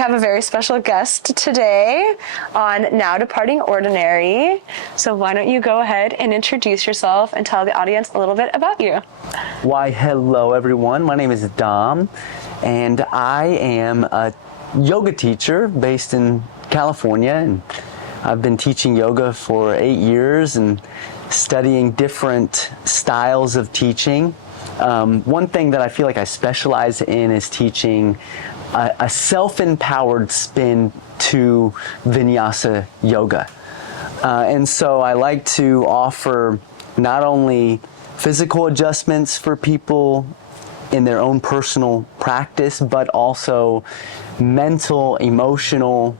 have a very special guest today on Now Departing Ordinary. So why don't you go ahead and introduce yourself and tell the audience a little bit about you. Why, hello everyone. My name is Dom, and I am a yoga teacher based in California, and I've been teaching yoga for 8 years and studying different styles of teaching. One thing that I feel like I specialize in is teaching a self-empowered spin to vinyasa yoga. And so I like to offer not only physical adjustments for people in their own personal practice, but also mental, emotional,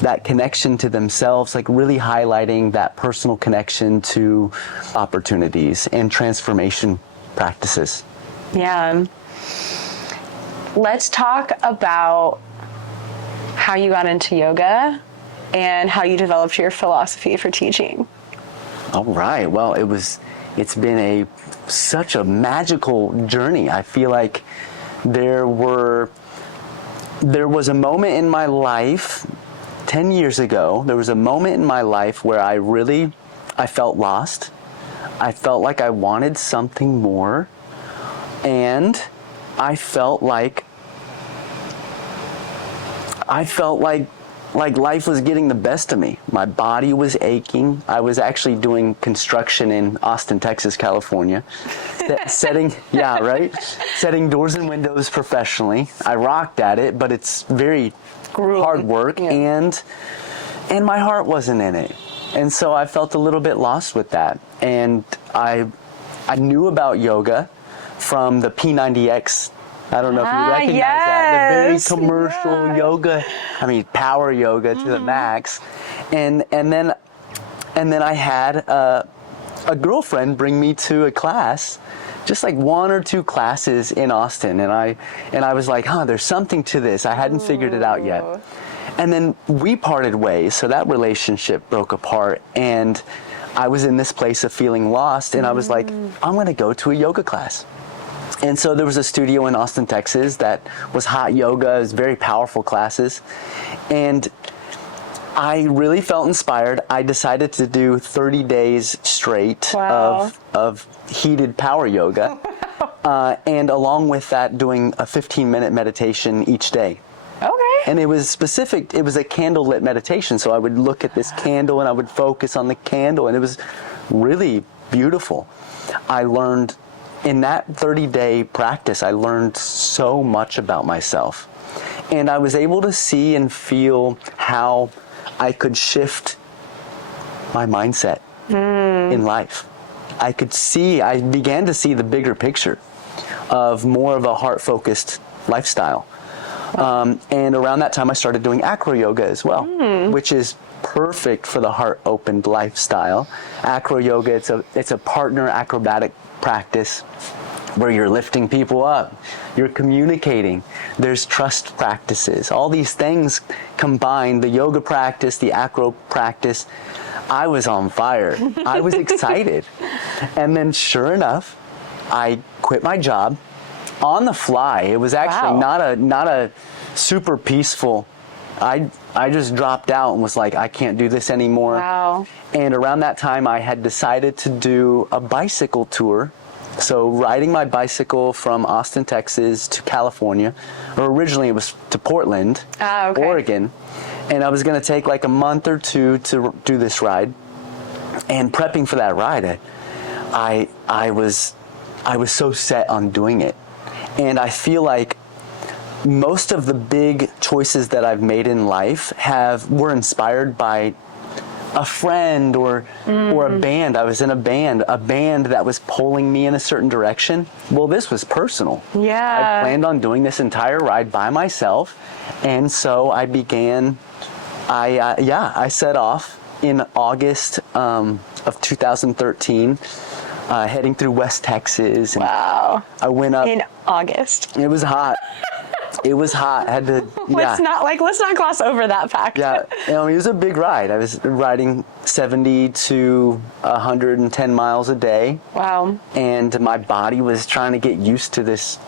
that connection to themselves, like really highlighting that personal connection to opportunities and transformation practices. Yeah. Let's talk about how you got into yoga and how you developed your philosophy for teaching. All right. Well, it's been such a magical journey. I feel like there was a moment in my life 10 years ago. There was a moment in my life where I felt lost. I felt like I wanted something more, and I felt like life was getting the best of me. My body was aching. I was actually doing construction in Austin, Texas, California. Setting doors and windows professionally. I rocked at it, but it's very hard work, and my heart wasn't in it. And so I felt a little bit lost with that. And I knew about yoga from the P90X. I don't know if you recognize that. The very commercial yoga, power yoga to the max. And then I had a girlfriend bring me to a class, just like 1 or 2 classes in Austin. And I was like, there's something to this. I hadn't figured it out yet. And then we parted ways. So that relationship broke apart. And I was in this place of feeling lost. And I was like, I'm going to go to a yoga class. And so there was a studio in Austin, Texas that was hot yoga. It was very powerful classes. And I really felt inspired. I decided to do 30 days straight of heated power yoga. And along with that, doing a 15-minute meditation each day. Okay. And it was specific. It was a candlelit meditation. So I would look at this candle and I would focus on the candle. And it was really beautiful. I learned in that 30-day practice, I learned so much about myself. And I was able to see and feel how I could shift my mindset in life. I began to see the bigger picture of more of a heart-focused lifestyle. And around that time, I started doing acro yoga as well, which is perfect for the heart-opened lifestyle. Acro yoga, it's a partner acrobatic practice where you're lifting people up, you're communicating, there's trust practices, all these things combined, the yoga practice, the acro practice. I was on fire. I was excited. And then sure enough, I quit my job on the fly. It was actually not a super peaceful. I just dropped out and was like, I can't do this anymore. Wow. And around that time, I had decided to do a bicycle tour. So riding my bicycle from Austin, Texas to California, or originally it was to Portland, Oregon. And I was going to take like a month or 2 to do this ride. And prepping for that ride, I was so set on doing it. And I feel like most of the big choices that I've made in life were inspired by a friend or a band. I was in a band that was pulling me in a certain direction. Well, this was personal. Yeah. I planned on doing this entire ride by myself. And so I set off in August of 2013, heading through West Texas. And wow. I went up. In August. It was hot. It was hot. I had to. Let's not gloss over that fact. Yeah, it was a big ride. I was riding 70 to 110 miles a day. Wow. And my body was trying to get used to this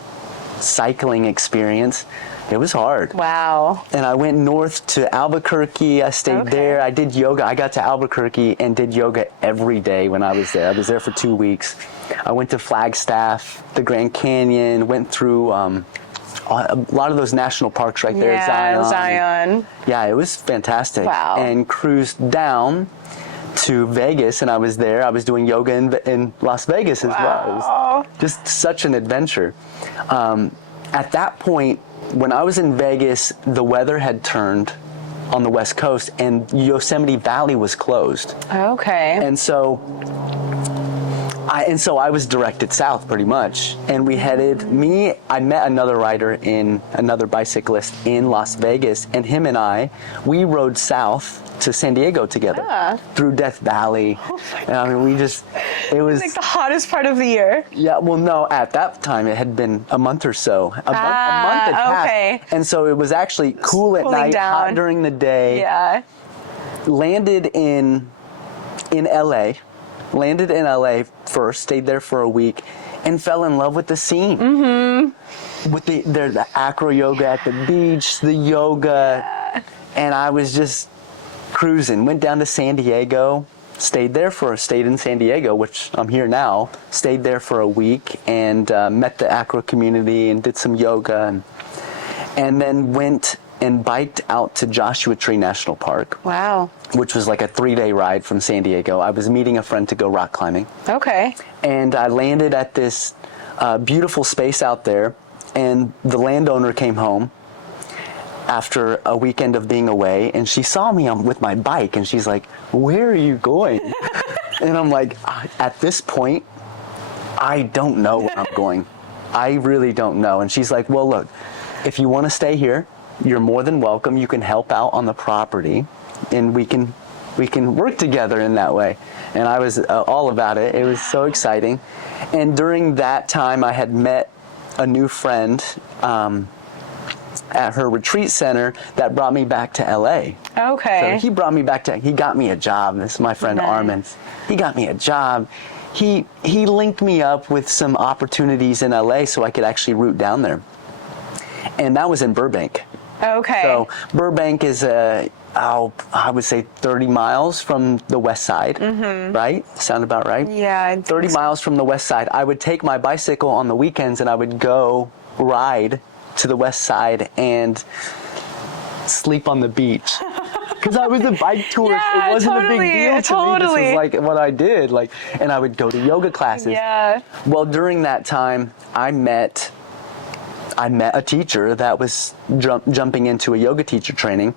cycling experience. It was hard. Wow. And I went north to Albuquerque. I stayed there. I did yoga. I got to Albuquerque and did yoga every day when I was there. I was there for 2 weeks. I went to Flagstaff, the Grand Canyon, went through a lot of those national parks right there. Zion. Yeah, it was fantastic. Wow. And cruised down to Vegas, and I was there. I was doing yoga in Las Vegas as well. It was just such an adventure. At that point, when I was in Vegas, the weather had turned on the West Coast, and Yosemite Valley was closed. Okay. And so I was directed south pretty much, and I met another bicyclist in Las Vegas, and him and we rode south to San Diego together through Death Valley. And I mean, it was like the hottest part of the year. Yeah, well, no, at that time it had been a month or so. A month had passed. And so it was actually cool at night, hot during the day. Yeah. Landed in LA. Landed in LA first, stayed there for a week, and fell in love with the scene. Mm-hmm. With the acro yoga at the beach, the yoga, and I was just cruising. Went down to San Diego, stayed in San Diego, which I'm here now. Stayed there for a week and met the acro community and did some yoga, and then went and biked out to Joshua Tree National Park. Wow. Which was like a 3-day ride from San Diego. I was meeting a friend to go rock climbing. Okay. And I landed at this beautiful space out there, and the landowner came home after a weekend of being away, and she saw me with my bike, and she's like, "Where are you going?" And I'm like, at this point, I don't know where I'm going. I really don't know. And she's like, "Well, look, if you want to stay here, you're more than welcome. You can help out on the property, and we can work together in that way." And I was all about it. It was so exciting. And during that time, I had met a new friend at her retreat center that brought me back to LA. Okay. So he got me a job. This is my friend Armin. He got me a job. He linked me up with some opportunities in LA so I could actually route down there. And that was in Burbank. Okay. So Burbank is I would say 30 miles from the west side, right? Sound about right? Yeah. 30 miles from the west side. I would take my bicycle on the weekends and I would go ride to the west side and sleep on the beach. Because I was a bike tourist. Yeah, it wasn't a big deal to me. This was like what I did. And I would go to yoga classes. Yeah. Well, during that time, I met a teacher that was jumping into a yoga teacher training,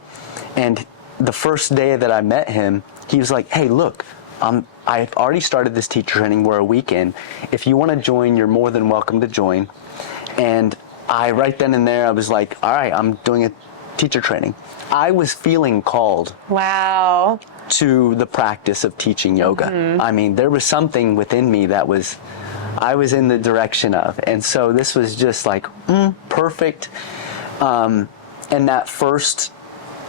and the first day that I met him, he was like, "Hey, look, I've already started this teacher training. We're a week in. If you want to join, you're more than welcome to join." And right then and there, I was like, "All right, I'm doing a teacher training." I was feeling called. Wow. To the practice of teaching yoga. I mean, there was something within me that I was in the direction of. And so this was just like, perfect. And that first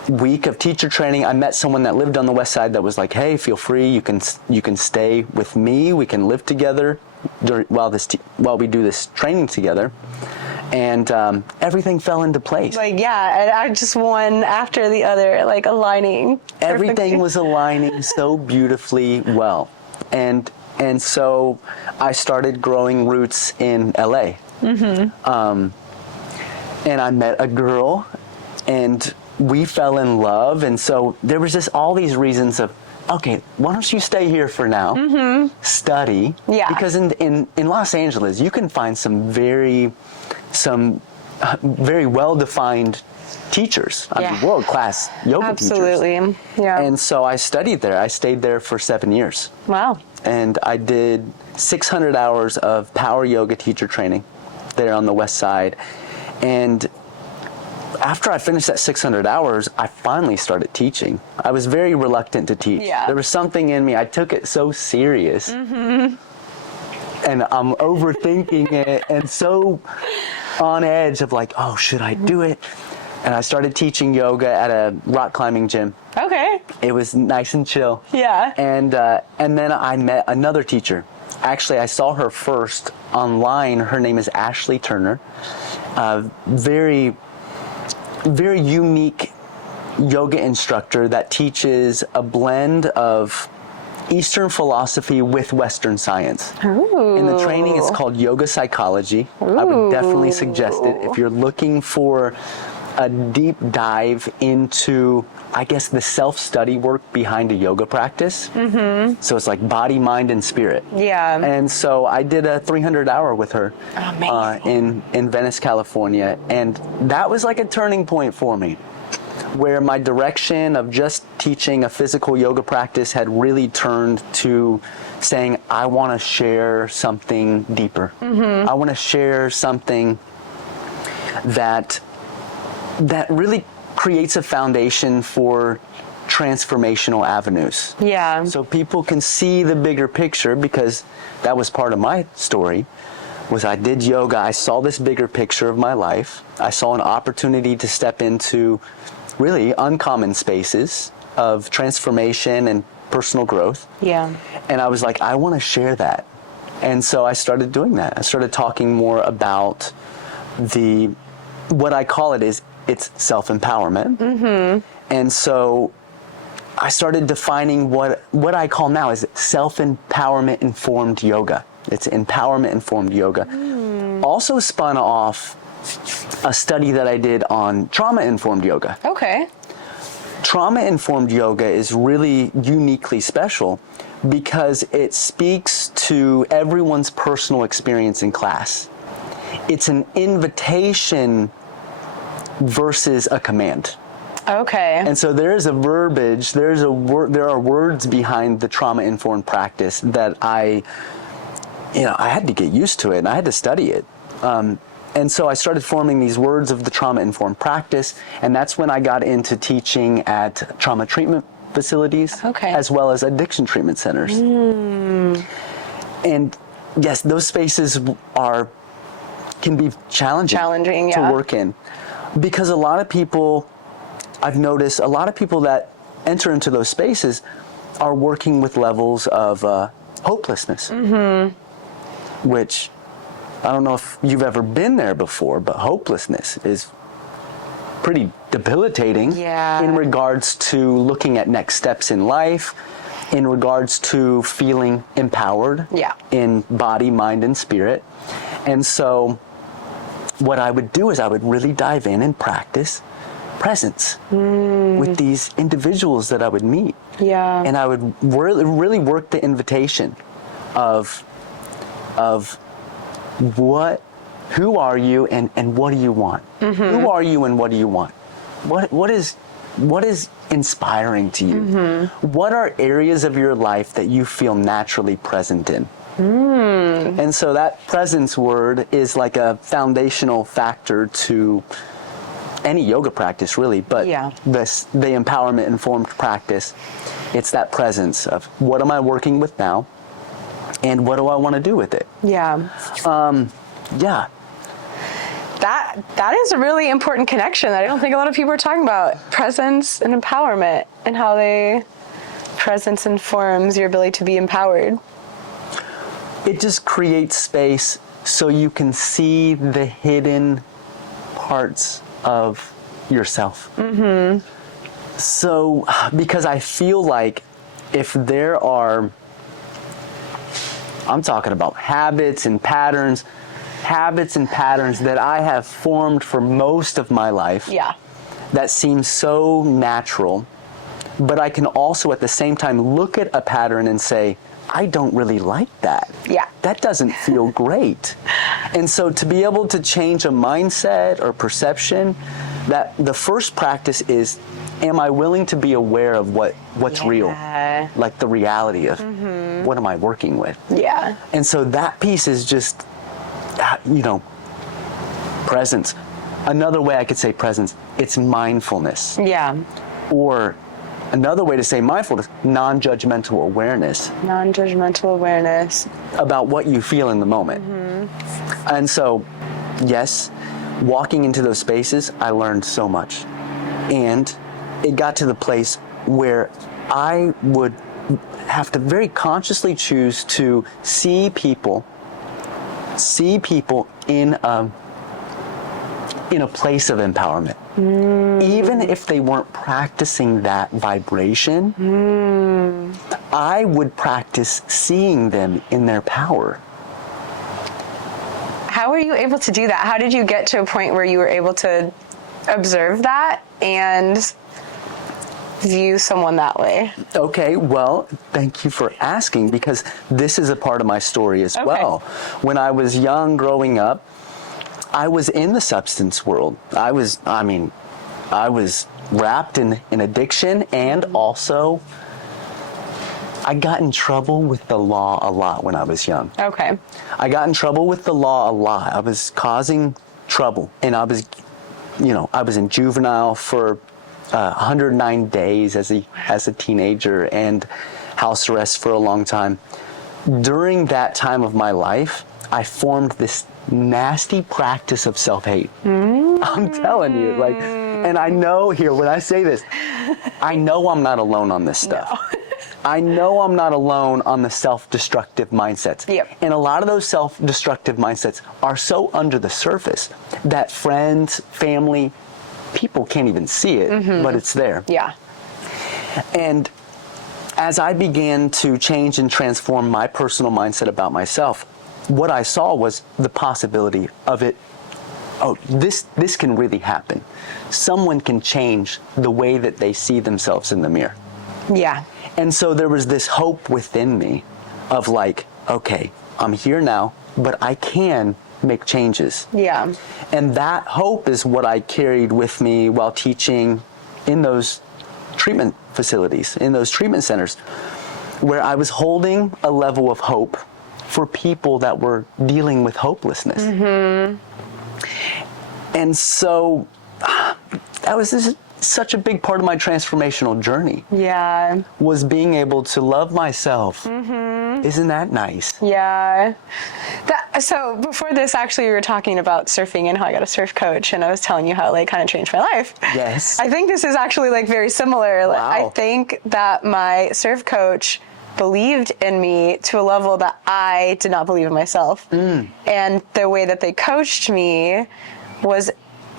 week of teacher training, I met someone that lived on the west side that was like, "Hey, feel free. You can stay with me. We can live together while we do this training together." And everything fell into place. I just one after the other, aligning. Everything perfectly. was aligning so beautifully well. And so I started growing roots in LA. And I met a girl, and we fell in love. And so there was just all these reasons of, okay, why don't you stay here for now, study. Yeah. Because in Los Angeles, you can find some very well-defined teachers. I mean, world-class yoga teachers. Absolutely. Yeah. And so I studied there. I stayed there for 7 years. Wow. And I did 600 hours of power yoga teacher training there on the west side. And after I finished that 600 hours, I finally started teaching. I was very reluctant to teach. Yeah. There was something in me. I took it so serious. And I'm overthinking it and so on edge of like, oh, should I do it? And I started teaching yoga at a rock climbing gym. Okay. It was nice and chill. Yeah. And then I met another teacher. Actually, I saw her first online. Her name is Ashley Turner. Very very unique yoga instructor that teaches a blend of Eastern philosophy with Western science. Ooh. And the training is called yoga psychology. I would definitely suggest it if you're looking for a deep dive into, I guess, the self-study work behind a yoga practice. Mm-hmm. So it's like body, mind, and spirit. Yeah. And so I did a 300-hour with her Amazing. in Venice, California. And that was like a turning point for me, where my direction of just teaching a physical yoga practice had really turned to saying, I want to share something deeper. Mm-hmm. I want to share something that really creates a foundation for transformational avenues. Yeah. So people can see the bigger picture, because that was part of my story. Was I did yoga, I saw this bigger picture of my life. I saw an opportunity to step into really uncommon spaces of transformation and personal growth. Yeah. And I was like, I want to share that. And so I started doing that. I started talking more about what I call it's self-empowerment. Mm-hmm. And so I started defining what I call now is self-empowerment informed yoga. It's empowerment informed yoga. Also spun off a study that I did on trauma informed yoga. Okay. Trauma informed yoga is really uniquely special because it speaks to everyone's personal experience in class. It's an invitation versus a command. Okay. And so there is a verbiage, there are words behind the trauma-informed practice that I had to get used to it, and I had to study it. And so I started forming these words of the trauma-informed practice, and that's when I got into teaching at trauma treatment facilities, as well as addiction treatment centers. And yes, those spaces can be challenging to work in. Because a lot of people, I've noticed, a lot of people that enter into those spaces are working with levels of hopelessness, which I don't know if you've ever been there before, but hopelessness is pretty debilitating in regards to looking at next steps in life, in regards to feeling empowered in body, mind, and spirit. And so what I would do is I would really dive in and practice presence with these individuals that I would meet. Yeah. And I would really work the invitation of who are you and what do you want? Who are you and what do you want? What is inspiring to you? What are areas of your life that you feel naturally present in? And so that presence word is like a foundational factor to any yoga practice, really, but the empowerment informed practice, it's that presence of what am I working with now and what do I want to do with it? That is a really important connection that I don't think a lot of people are talking about. Presence and empowerment, and how presence informs your ability to be empowered. It just creates space so you can see the hidden parts of yourself. So, because I feel like if there are, I'm talking about habits and patterns that I have formed for most of my life that seem so natural, but I can also at the same time look at a pattern and say, I don't really like that. That doesn't feel great. And so to be able to change a mindset or perception, that the first practice is, am I willing to be aware of what's real? Like the reality of what am I working with? And so that piece is just, presence. Another way I could say presence, it's mindfulness. Or another way to say mindfulness, non-judgmental awareness. Non-judgmental awareness. About what you feel in the moment. And so, yes, walking into those spaces, I learned so much. And it got to the place where I would have to very consciously choose to see people in in a place of empowerment. Even if they weren't practicing that vibration, I would practice seeing them in their power. How were you able to do that? How did you get to a point where you were able to observe that and view someone that way? Okay, well, thank you for asking, because this is a part of my story as well. When I was young, growing up, I was in the substance world. I was wrapped in addiction, and also I got in trouble with the law a lot when I was young. Okay. I got in trouble with the law a lot. I was causing trouble, and I was in juvenile for 109 days as a teenager, and house arrest for a long time. During that time of my life, I formed this nasty practice of self-hate. I'm telling you, and I know here, when I say this, I know I'm not alone on this stuff. No. I know I'm not alone on the self-destructive mindsets. Yep. And a lot of those self-destructive mindsets are so under the surface that friends, family, people can't even see it, but it's there. Yeah. And as I began to change and transform my personal mindset about myself, what I saw was the possibility of it. Oh, this can really happen. Someone can change the way that they see themselves in the mirror. Yeah. And so there was this hope within me of okay, I'm here now, but I can make changes. Yeah. And that hope is what I carried with me while teaching in those treatment facilities, in those treatment centers, where I was holding a level of hope for people that were dealing with hopelessness. And so that was such a big part of my transformational journey. Yeah. Was being able to love myself. Isn't that nice? Yeah. So before this, actually, we were talking about surfing and how I got a surf coach, and I was telling you how it kind of changed my life. Yes. I think this is actually very similar. Wow. I think that my surf coach believed in me to a level that I did not believe in myself. And the way that they coached me was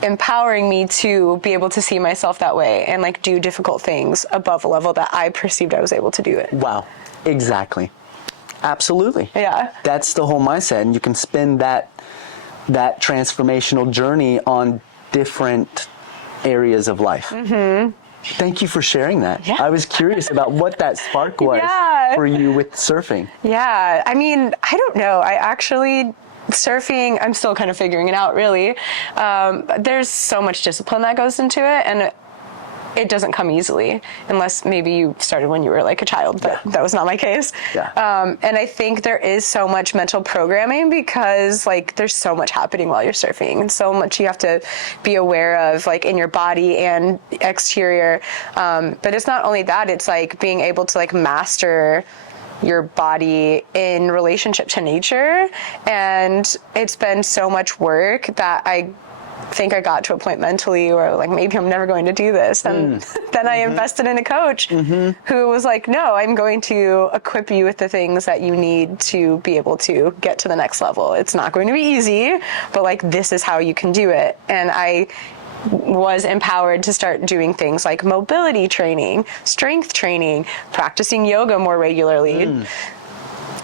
empowering me to be able to see myself that way and do difficult things above a level that I perceived I was able to do it. Wow. Exactly. Absolutely. Yeah. That's the whole mindset. And you can spend that transformational journey on different areas of life. Thank you for sharing that. Yeah. I was curious about what that spark was for you with surfing. Yeah. I mean, I don't know. Surfing, I'm still kind of figuring it out, really. There's so much discipline that goes into it, and it doesn't come easily unless maybe you started when you were a child, but that was not my case. Yeah. And I think there is so much mental programming because there's so much happening while you're surfing, and so much you have to be aware of in your body and exterior. But it's not only that, it's being able to master your body in relationship to nature. And it's been so much work that I think I got to a point mentally where maybe I'm never going to do this. And then I invested in a coach who was no, I'm going to equip you with the things that you need to be able to get to the next level. It's not going to be easy, but this is how you can do it. And I was empowered to start doing things like mobility training, strength training, practicing yoga more regularly,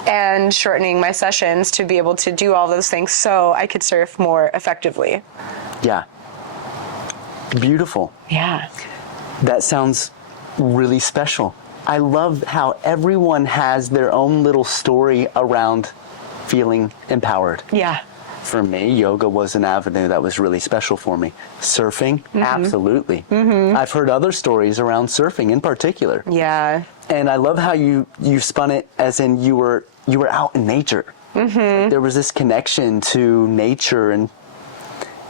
and shortening my sessions to be able to do all those things so I could surf more effectively. Yeah. Beautiful. Yeah. That sounds really special. I love how everyone has their own little story around feeling empowered. Yeah. For me, yoga was an avenue that was really special for me. Surfing, absolutely. I've heard other stories around surfing in particular. Yeah. And I love how you spun it as in you were out in nature. There was this connection to nature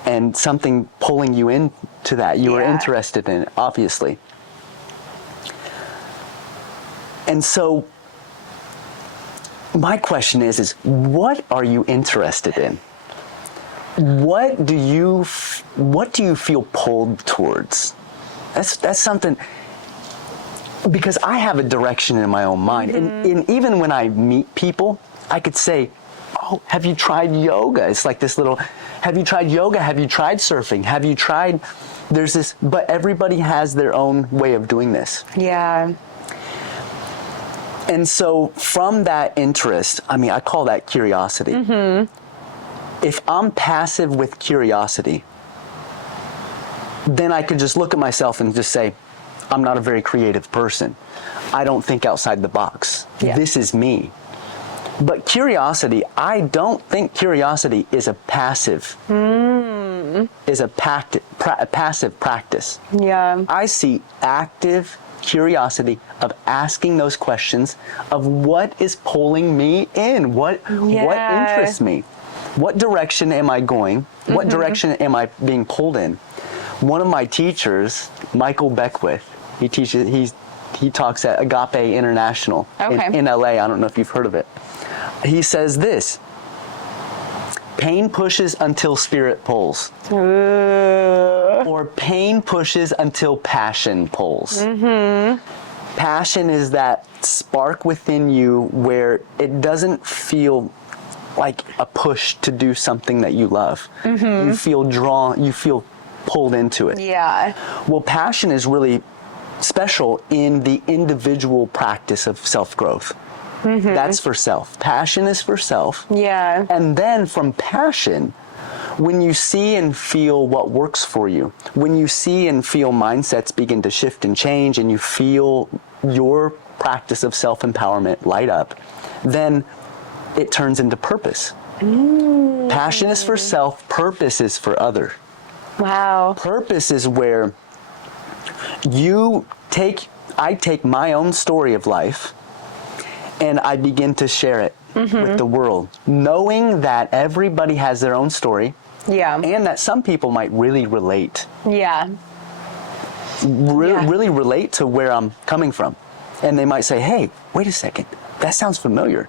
and something pulling you into that. You were interested in it, obviously. And so my question is what are you interested in? What do you feel pulled towards? That's something, because I have a direction in my own mind. And even when I meet people, I could say, oh, have you tried yoga? It's this little, Have you tried yoga? Have you tried surfing? Have you tried, there's this, but everybody has their own way of doing this. Yeah. And so from that interest, I mean, I call that curiosity. If I'm passive with curiosity, then I could just look at myself and just say, I'm not a very creative person. I don't think outside the box. Yeah. This is me. But curiosity, I don't think curiosity is a passive, is a passive practice. Yeah. I see active curiosity of asking those questions of what is pulling me in, what interests me, what direction am I going, what direction am I being pulled in. One of my teachers, Michael Beckwith, he talks at Agape International in LA. I don't know if you've heard of it. He says this: pain pushes until spirit pulls. Or pain pushes until passion pulls. Passion is that spark within you where it doesn't feel like a push to do something that you love. You feel drawn, you feel pulled into it. Yeah. Well, passion is really special in the individual practice of self-growth. That's for self. Passion is for self. Yeah. And then from passion, when you see and feel what works for you, when you see and feel mindsets begin to shift and change, and you feel your practice of self-empowerment light up, then it turns into purpose. Passion is for self, purpose is for other. Wow. Purpose is where I take my own story of life and I begin to share it with the world, knowing that everybody has their own story. Yeah. And that some people might really relate. Yeah. Really relate to where I'm coming from. And they might say, hey, wait a second, that sounds familiar.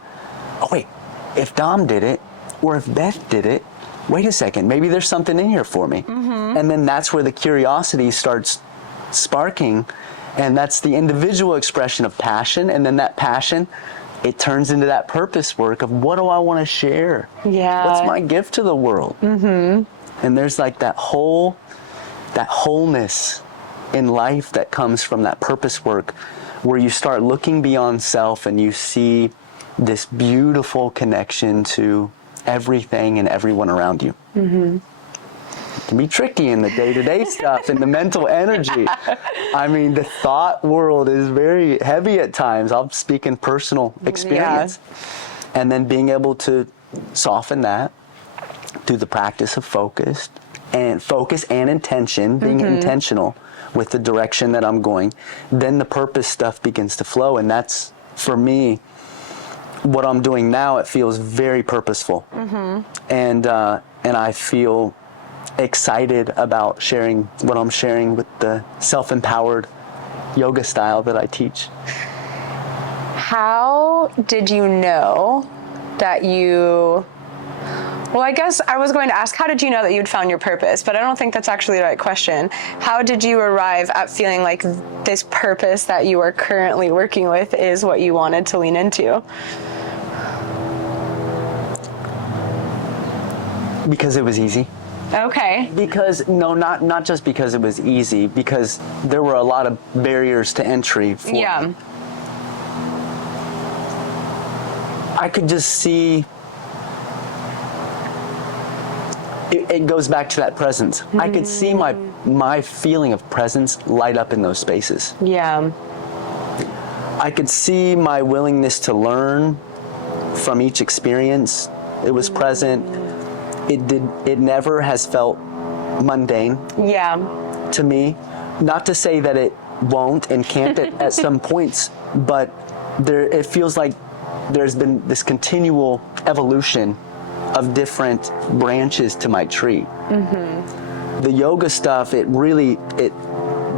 Oh wait, if Dom did it, or if Beth did it, wait a second, maybe there's something in here for me. And then that's where the curiosity starts sparking, and that's the individual expression of passion, and then that passion, it turns into that purpose work of what do I want to share? Yeah. What's my gift to the world? And there's like that wholeness in life that comes from that purpose work, where you start looking beyond self and you see this beautiful connection to everything and everyone around you. It can be tricky in the day-to-day stuff and the mental energy. I mean, the thought world is very heavy at times. I'll speak in personal experience. And then being able to soften that through the practice of focus and intention, being intentional with the direction that I'm going, then the purpose stuff begins to flow. And that's, for me, what I'm doing now. It feels very purposeful. And I feel excited about sharing what I'm sharing with the self-empowered yoga style that I teach. How did you know that you... Well, I guess I was going to ask, how did you know that you'd found your purpose? But I don't think that's actually the right question. How did you arrive at feeling like this purpose that you are currently working with is what you wanted to lean into? Because it was easy. Okay. Because, no, not just because it was easy, because there were a lot of barriers to entry for me. I could just see, it goes back to that presence. I could see my feeling of presence light up in those spaces. Yeah. I could see my willingness to learn from each experience. It was present. It never has felt mundane. Yeah. To me. Not to say that it won't and can't at some points, but it feels like there's been this continual evolution of different branches to my tree. The yoga stuff, it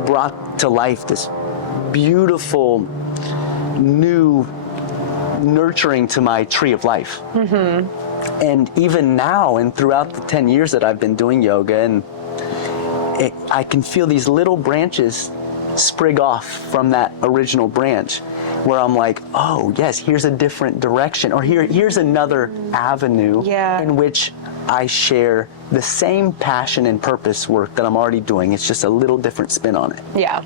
brought to life this beautiful new nurturing to my tree of life. And even now, and throughout the 10 years that I've been doing yoga, and I can feel these little branches sprig off from that original branch, where I'm like, oh yes, here's a different direction, or here's another avenue in which I share the same passion and purpose work that I'm already doing. It's just a little different spin on it. Yeah.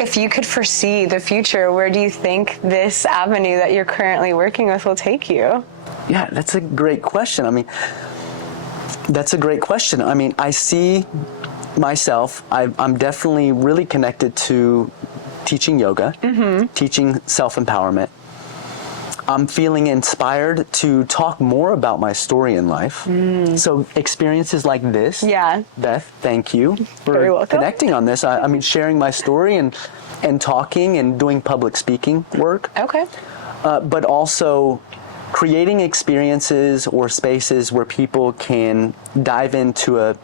If you could foresee the future, where do you think this avenue that you're currently working with will take you? Yeah, that's a great question. I mean, I see myself, I'm definitely really connected to teaching yoga, teaching self-empowerment. I'm feeling inspired to talk more about my story in life. So experiences like this, Yeah. Beth, thank you Very for welcome. connecting on this. I mean, sharing my story and talking and doing public speaking work. Okay. But also creating experiences or spaces where people can dive into a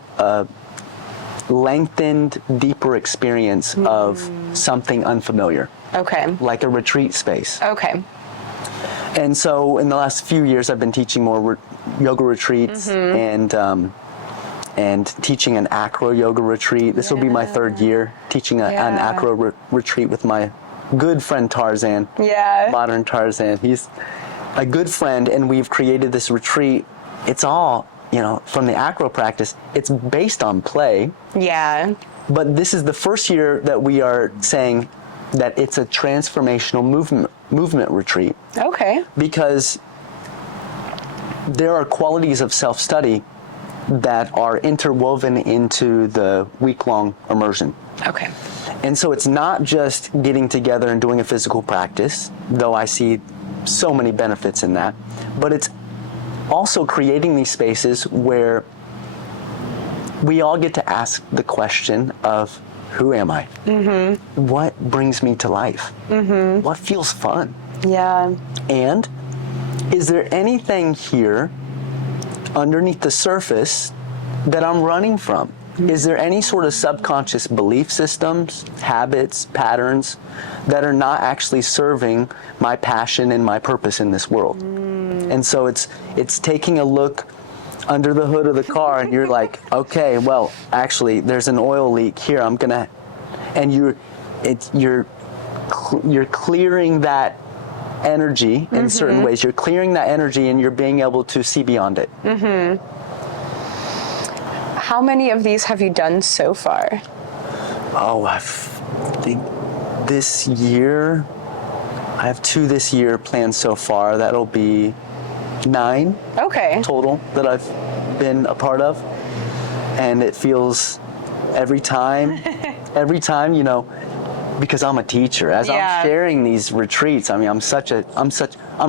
lengthened, deeper experience of something unfamiliar. Okay. Like a retreat space. Okay. And so in the last few years, I've been teaching more yoga retreats and teaching an acro yoga retreat. This will be my third year teaching an acro retreat with my good friend Tarzan. Yeah. Modern Tarzan. He's a good friend, and we've created this retreat. It's all, from the acro practice, it's based on play. Yeah. But this is the first year that we are saying that it's a transformational movement retreat. Okay. Because there are qualities of self-study that are interwoven into the week-long immersion. Okay. And so it's not just getting together and doing a physical practice, though I see so many benefits in that, but it's also creating these spaces where we all get to ask the question of, who am I? What brings me to life? What feels fun? Yeah. And is there anything here underneath the surface that I'm running from? Is there any sort of subconscious belief systems, habits, patterns that are not actually serving my passion and my purpose in this world? And so it's taking a look under the hood of the car, and you're like, okay, well, actually, there's an oil leak here. And you're clearing that energy in certain ways. You're clearing that energy, and you're being able to see beyond it. How many of these have you done so far? Oh, I think this year, I have 2 this year planned so far. That'll be 9 Okay. total that I've been a part of. And it feels every time, because I'm a teacher, as I'm sharing these retreats, I mean, I'm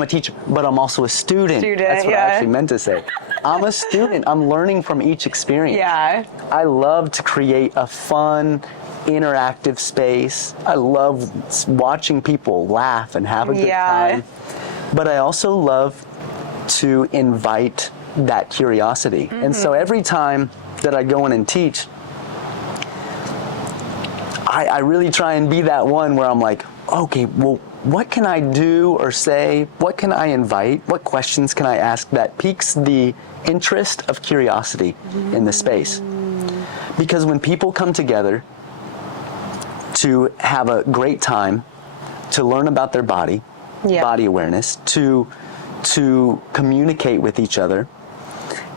a teacher, but I'm also a student. That's what I actually meant to say. I'm a student. I'm learning from each experience. Yeah. I love to create a fun, interactive space. I love watching people laugh and have a good time. But I also love to invite that curiosity. And so every time that I go in and teach, I really try and be that one where I'm like, okay, well, what can I do or say? What can I invite? What questions can I ask that piques the interest of curiosity in the space? Because when people come together to have a great time, to learn about their body, body awareness, to communicate with each other,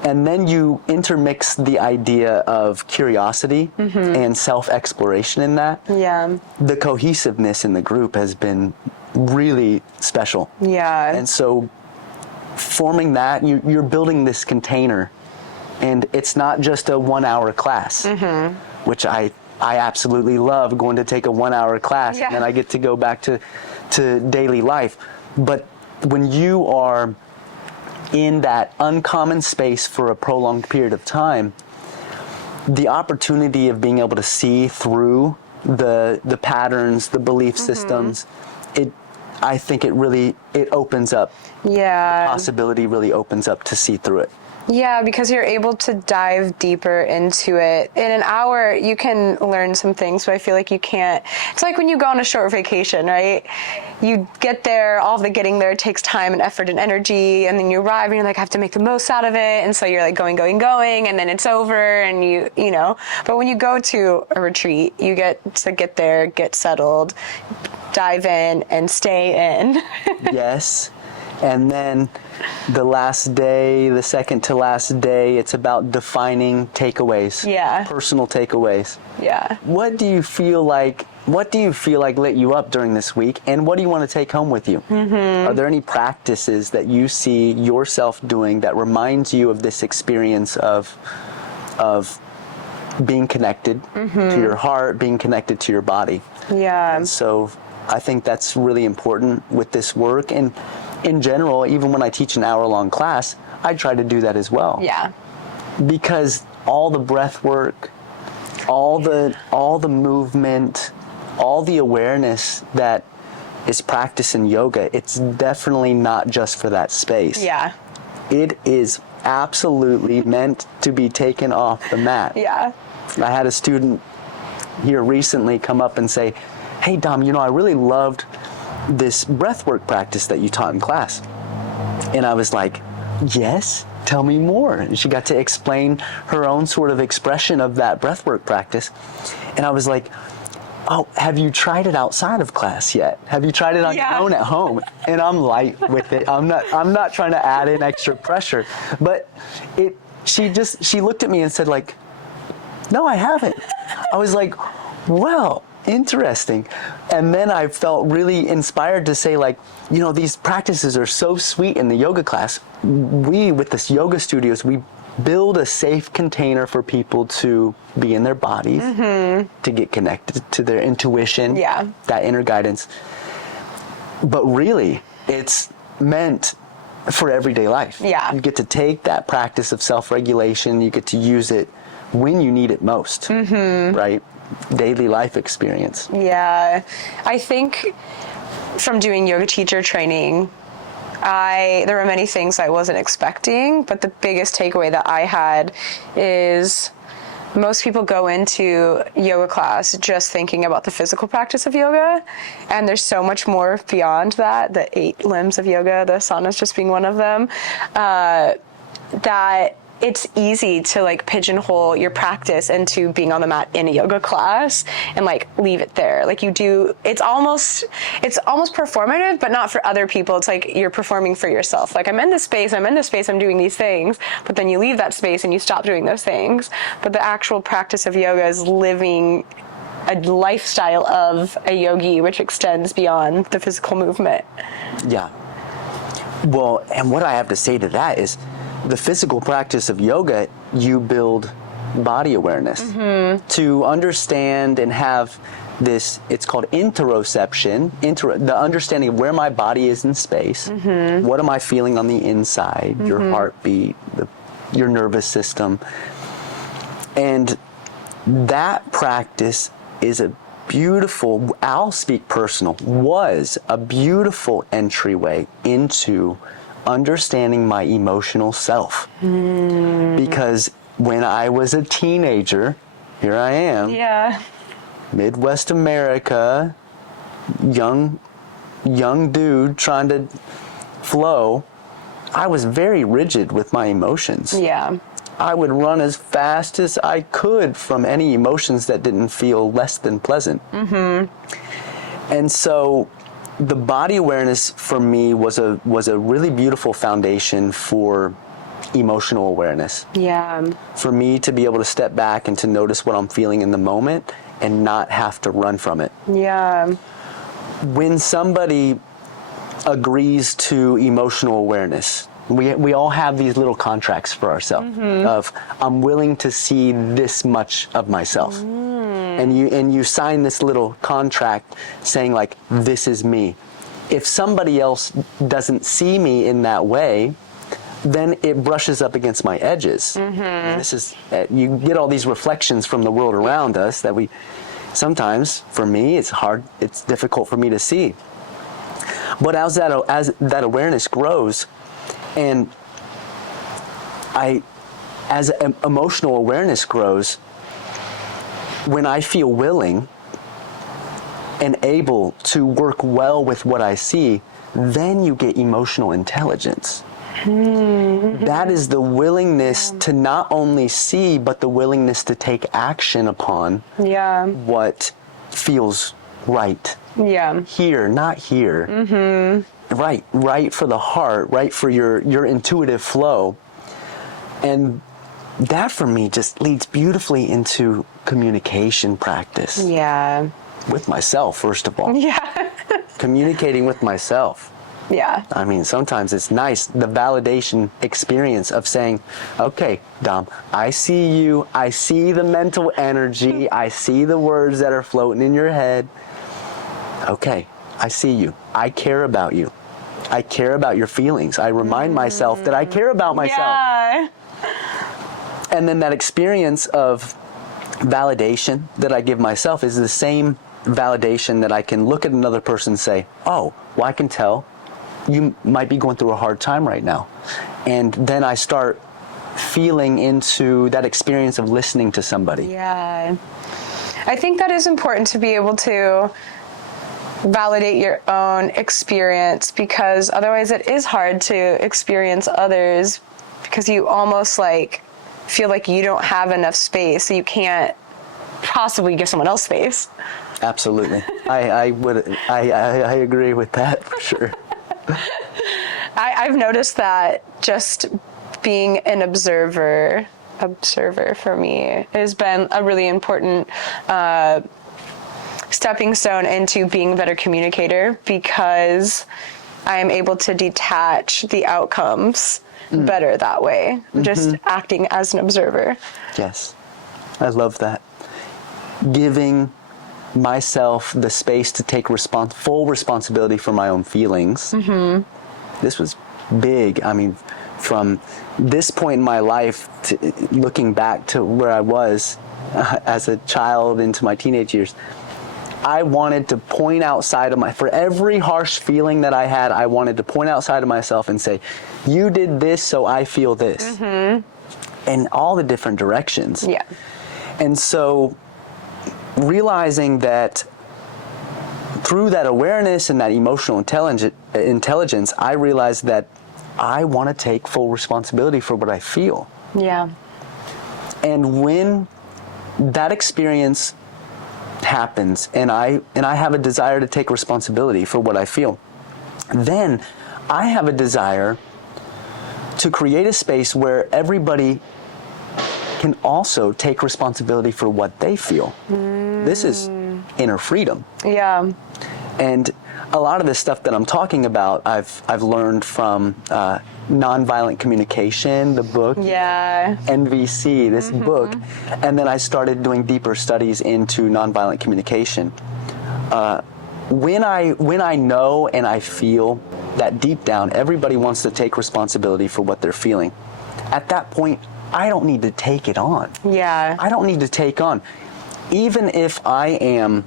and then you intermix the idea of curiosity and self-exploration in that. Yeah. The cohesiveness in the group has been really special. Yeah. And so forming that, you're building this container, and it's not just a 1-hour class, which I absolutely love going to take a 1-hour class, and then I get to go back to daily life. But when you are in that uncommon space for a prolonged period of time, the opportunity of being able to see through the patterns, the belief systems, I think it opens up. Yeah. The possibility really opens up to see through it. Yeah, because you're able to dive deeper into it. In an hour, you can learn some things, but I feel like you can't. It's like when you go on a short vacation, right? You get there, all the getting there takes time and effort and energy, and then you arrive and you're like, I have to make the most out of it. And so you're like going, and then it's over, and you know. But when you go to a retreat, you get to get there, get settled, dive in, and stay in. Yes. And then the last day, the second to last day, it's about defining takeaways. Yeah. Personal takeaways. Yeah. What do you feel like lit you up during this week, and what do you want to take home with you? Are there any practices that you see yourself doing that reminds you of this experience of being connected to your heart, being connected to your body? Yeah. And so I think that's really important with this work. And in general, even when I teach an hour-long class, I try to do that as well. Yeah. Because all the breath work, all the movement, all the awareness that is practiced in yoga, it's definitely not just for that space. Yeah. It is absolutely meant to be taken off the mat. Yeah. I had a student here recently come up and say, "Hey Dom, I really loved this breathwork practice that you taught in class." And I was like, "Yes, tell me more." And she got to explain her own sort of expression of that breathwork practice. And I was like, "Oh, have you tried it outside of class yet? Have you tried it on your own at home?" And I'm light with it. I'm not trying to add in extra pressure. But she looked at me and said, like, "No, I haven't." I was like, "Well, interesting." And then I felt really inspired to say, like, these practices are so sweet in the yoga class. We, with this yoga studios, we build a safe container for people to be in their bodies, to get connected to their intuition, that inner guidance. But really, it's meant for everyday life. Yeah. You get to take that practice of self-regulation, you get to use it when you need it most, right? Daily life experience. Yeah. I think from doing yoga teacher training, there were many things I wasn't expecting, but the biggest takeaway that I had is most people go into yoga class just thinking about the physical practice of yoga, and there's so much more beyond that, the 8 limbs of yoga, the asanas just being one of them, that it's easy to like pigeonhole your practice into being on the mat in a yoga class and like leave it there. Like it's almost performative, but not for other people. It's like you're performing for yourself. Like I'm in this space, I'm doing these things, but then you leave that space and you stop doing those things. But the actual practice of yoga is living a lifestyle of a yogi, which extends beyond the physical movement. Yeah. Well, and what I have to say to that is, the physical practice of yoga, you build body awareness to understand and have this, it's called interoception, the understanding of where my body is in space, what am I feeling on the inside, your heartbeat, your nervous system. And that practice is I'll speak personal, was a beautiful entryway into understanding my emotional self. Because when I was a teenager, here I am, Midwest America, young dude trying to flow, I was very rigid with my emotions. Yeah. I would run as fast as I could from any emotions that didn't feel less than pleasant. And so the body awareness for me was a really beautiful foundation for emotional awareness. Yeah. For me to be able to step back and to notice what I'm feeling in the moment and not have to run from it. Yeah. When somebody agrees to emotional awareness, we all have these little contracts for ourselves of, I'm willing to see this much of myself. And you sign this little contract saying, like, this is me. If somebody else doesn't see me in that way, then it brushes up against my edges. And this is, you get all these reflections from the world around us that sometimes, for me, it's difficult for me to see. But as that awareness grows, and as emotional awareness grows, when I feel willing and able to work well with what I see, then you get emotional intelligence. That is the willingness to not only see, but the willingness to take action upon what feels right. Here, not here. right for the heart, right for your intuitive flow. And that for me just leads beautifully into communication practice. Yeah. With myself, first of all. Yeah. Communicating with myself. Yeah. I mean, sometimes it's nice, the validation experience of saying, okay, Dom, I see you, I see the mental energy, I see the words that are floating in your head. Okay, I see you. I care about you. I care about your feelings. I remind myself that I care about myself. Yeah. And then that experience of validation that I give myself is the same validation that I can look at another person and say, oh, well, I can tell you might be going through a hard time right now. And then I start feeling into that experience of listening to somebody. Yeah. I think that is important to be able to validate your own experience, because otherwise it is hard to experience others, because you almost like feel like you don't have enough space, so you can't possibly give someone else space. Absolutely. I agree with that for sure. I've noticed that just being an observer for me has been a really important stepping stone into being a better communicator, because I am able to detach the outcomes better that way, just acting as an observer. Yes, I love that. Giving myself the space to take full responsibility for my own feelings. This was big. I mean, from this point in my life, looking back to where I was as a child into my teenage years, I wanted to point outside of for every harsh feeling that I had, I wanted to point outside of myself and say, you did this, so I feel this. In all the different directions. Yeah. And so realizing that through that awareness and that emotional intelligence, I realized that I want to take full responsibility for what I feel. Yeah. And when that experience happens and I have a desire to take responsibility for what I feel, then I have a desire to create a space where everybody can also take responsibility for what they feel. This is inner freedom. Yeah. And a lot of this stuff that I'm talking about, I've learned from Nonviolent Communication, the book. Yeah. NVC, this book. And then I started doing deeper studies into nonviolent communication. When I know and I feel that deep down, everybody wants to take responsibility for what they're feeling. At that point, I don't need to take it on. Yeah. I don't need to take on. Even if I am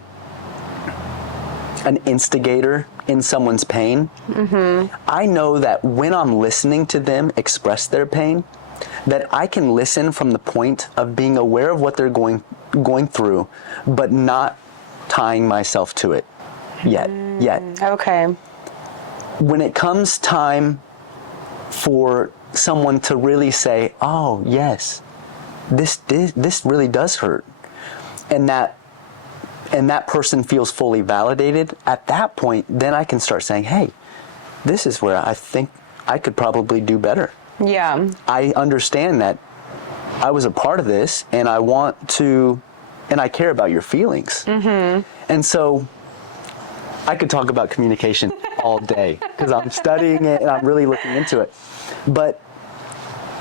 an instigator in someone's pain, I know that when I'm listening to them express their pain, that I can listen from the point of being aware of what they're going through, but not tying myself to it yet. Okay. When it comes time for someone to really say, oh yes, this really does hurt, and that person feels fully validated, at that point, then I can start saying, hey, this is where I think I could probably do better. Yeah. I understand that I was a part of this, and I care about your feelings. And so I could talk about communication all day because I'm studying it and I'm really looking into it. But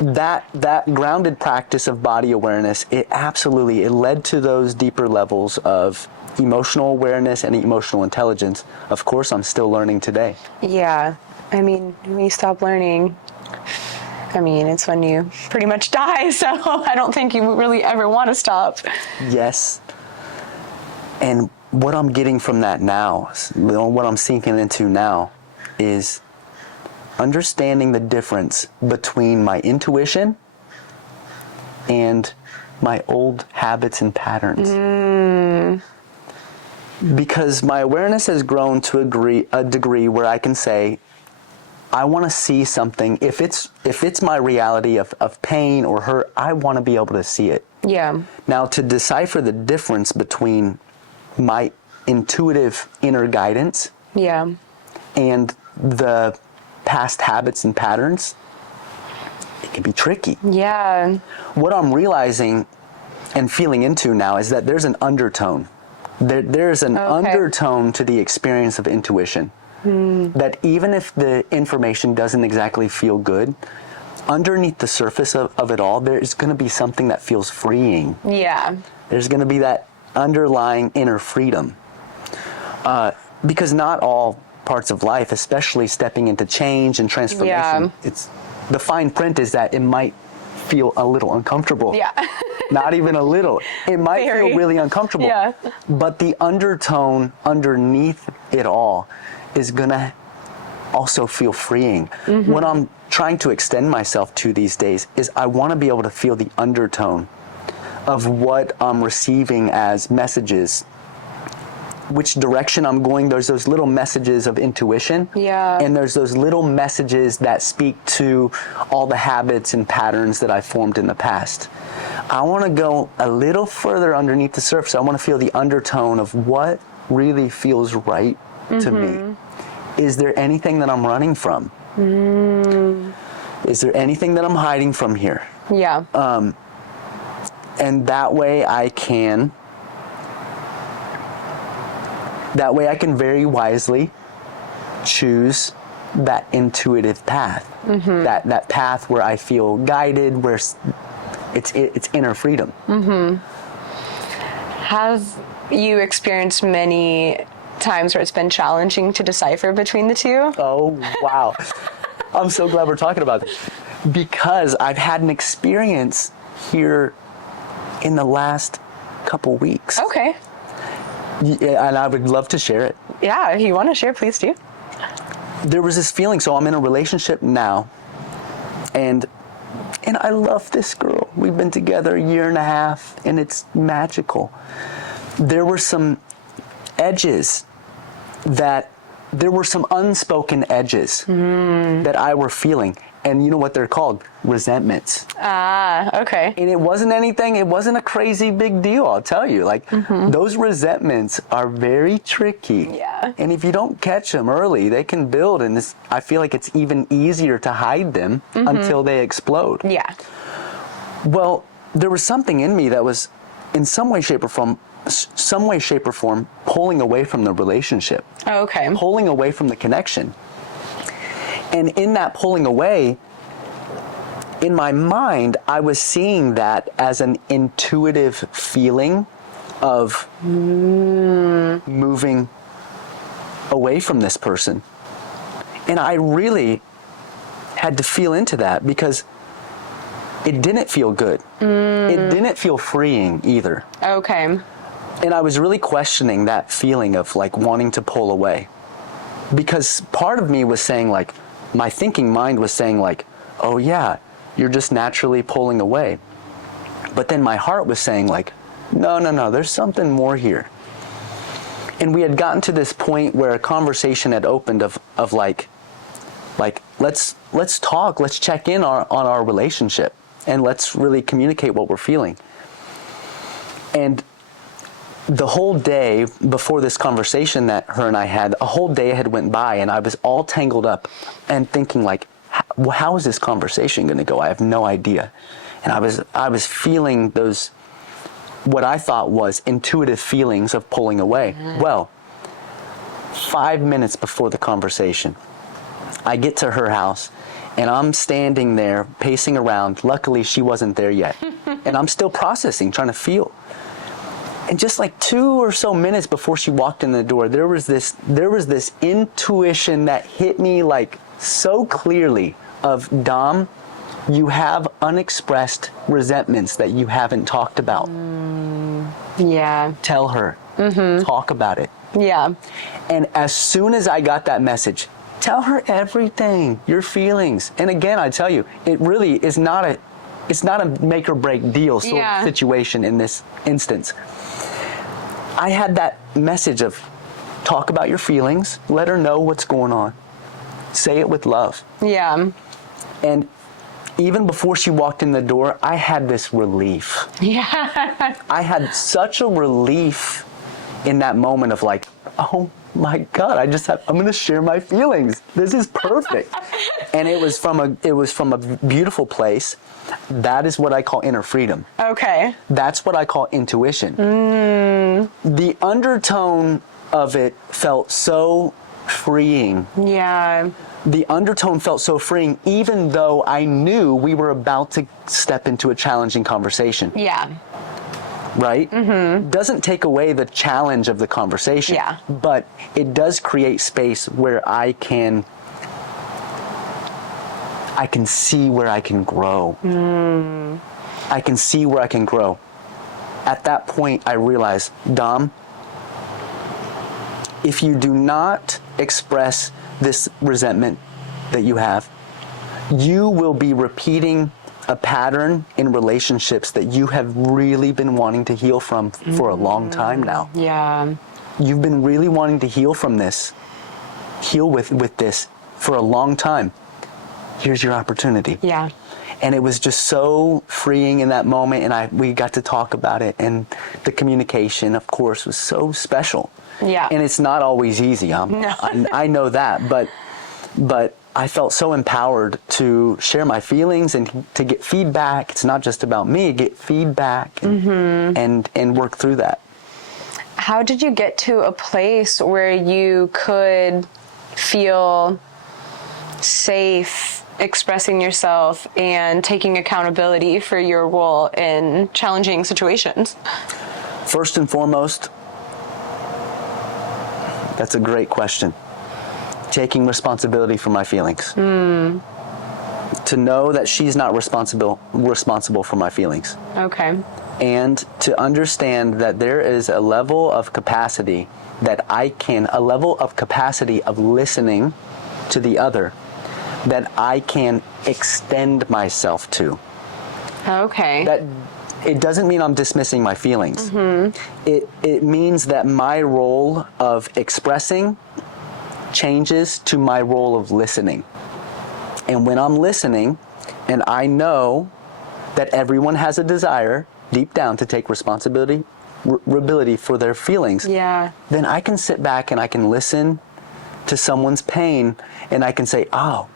that grounded practice of body awareness, it led to those deeper levels of emotional awareness and emotional intelligence. Of course, I'm still learning today. Yeah. I mean, when you stop learning, it's when you pretty much die, so I don't think you really ever want to stop. Yes. And what I'm getting from that now, what I'm sinking into now, is understanding the difference between my intuition and my old habits and patterns. Because my awareness has grown to a degree where I can say, I want to see something. If it's my reality of pain or hurt, I want to be able to see it. Yeah. Now, to decipher the difference between my intuitive inner guidance Yeah. and the past habits and patterns, it can be tricky. Yeah. What I'm realizing and feeling into now is that there's an undertone. There's an undertone to the experience of intuition. That even if the information doesn't exactly feel good, underneath the surface of it all, there's going to be something that feels freeing. Yeah. There's going to be that underlying inner freedom. Because not all parts of life, especially stepping into change and transformation, it's the fine print is that it might feel a little uncomfortable. Yeah. Not even a little. It might feel really uncomfortable. Yeah. But the undertone underneath it all is going to also feel freeing. What I'm trying to extend myself to these days is I want to be able to feel the undertone of what I'm receiving as messages, which direction I'm going. There's those little messages of intuition. Yeah. And there's those little messages that speak to all the habits and patterns that I formed in the past. I want to go a little further underneath the surface. I want to feel the undertone of what really feels right to me. Is there anything that I'm running from? Is there anything that I'm hiding from here? Yeah. And that way I can very wisely choose that intuitive path. That path where I feel guided, where it's inner freedom. Have you experienced many times where it's been challenging to decipher between the two? Oh, wow. I'm so glad we're talking about this. Because I've had an experience here in the last couple weeks. Okay. Yeah, and I would love to share it. Yeah, if you want to share, please do. There was this feeling, so I'm in a relationship now, and I love this girl. We've been together a year and a half, and it's magical. There were some edges there were some unspoken edges that I were feeling. And you know what they're called? Resentments. Ah, okay. And it wasn't a crazy big deal, I'll tell you. Like, those resentments are very tricky. Yeah. And if you don't catch them early, they can build. And I feel like it's even easier to hide them until they explode. Yeah. Well, there was something in me that was, in some way, shape, or form, pulling away from the relationship. Okay. Pulling away from the connection. And in that pulling away, in my mind, I was seeing that as an intuitive feeling of moving away from this person. And I really had to feel into that because it didn't feel good. It didn't feel freeing either. Okay. And I was really questioning that feeling of like wanting to pull away. Because part of me was saying like, my thinking mind was saying like, oh yeah, you're just naturally pulling away. But then my heart was saying like, no, there's something more here. And we had gotten to this point where a conversation had opened of like let's talk, let's check in on our relationship, and let's really communicate what we're feeling. And the whole day before this conversation that her and I had, a whole day had went by, and I was all tangled up and thinking like, how is this conversation going to go? I have no idea. And I was feeling those, what I thought was intuitive feelings of pulling away. Well, 5 minutes before the conversation, I get to her house and I'm standing there pacing around. Luckily, she wasn't there yet. And I'm still processing, trying to feel. And just like 2 or so minutes before she walked in the door, there was this intuition that hit me like so clearly of, Dom, you have unexpressed resentments that you haven't talked about. Yeah. Tell her. Talk about it. Yeah. And as soon as I got that message, tell her everything, your feelings. And again, I tell you, it really is not a make or break deal sort of situation in this instance. I had that message of talk about your feelings, let her know what's going on. Say it with love. Yeah. And even before she walked in the door, I had this relief. Yeah. I had such a relief in that moment of like, oh my God, I'm going to share my feelings. This is perfect. And it was from a beautiful place. That is what I call inner freedom. Okay. That's what I call intuition. The undertone of it felt so freeing. Yeah. The undertone felt so freeing, even though I knew we were about to step into a challenging conversation. Yeah. Right? Mm-hmm. Doesn't take away the challenge of the conversation. Yeah. But it does create space where I can see where I can grow. I can see where I can grow. At that point, I realized, Dom, if you do not express this resentment that you have, you will be repeating a pattern in relationships that you have really been wanting to heal from for a long time now. Yeah. You've been really wanting to heal from this, heal with this for a long time. Here's your opportunity. Yeah. And it was just so freeing in that moment, and we got to talk about it, and the communication, of course, was so special. Yeah. And it's not always easy. No. I know that, but I felt so empowered to share my feelings and to get feedback. It's not just about me, get feedback and work through that. How did you get to a place where you could feel safe expressing yourself and taking accountability for your role in challenging situations? First and foremost, that's a great question. Taking responsibility for my feelings. To know that she's not responsible for my feelings. Okay. And to understand that there is a level of capacity a level of capacity of listening to the other that I can extend myself to. Okay. That it doesn't mean I'm dismissing my feelings. It means that my role of expressing changes to my role of listening. And when I'm listening, and I know that everyone has a desire deep down to take responsibility for their feelings, Yeah. then I can sit back and I can listen to someone's pain, and I can say, oh,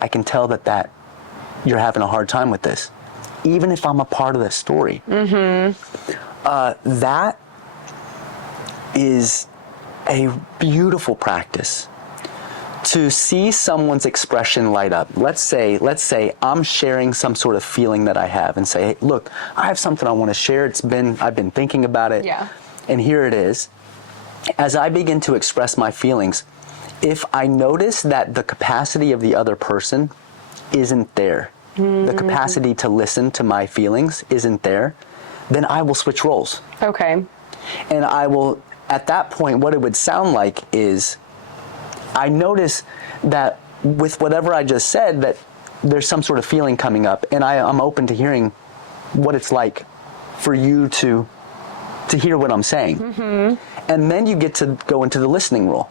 I can tell that you're having a hard time with this, even if I'm a part of the story. That is a beautiful practice. To see someone's expression light up. Let's say I'm sharing some sort of feeling that I have, and say, hey, look, I have something I want to share. I've been thinking about it. Yeah. And here it is. As I begin to express my feelings, if I notice that the capacity of the other person isn't there, the capacity to listen to my feelings isn't there, then I will switch roles. Okay. And I will, at that point, what it would sound like is, I notice that with whatever I just said, that there's some sort of feeling coming up, and I'm open to hearing what it's like for you to hear what I'm saying. And then you get to go into the listening role.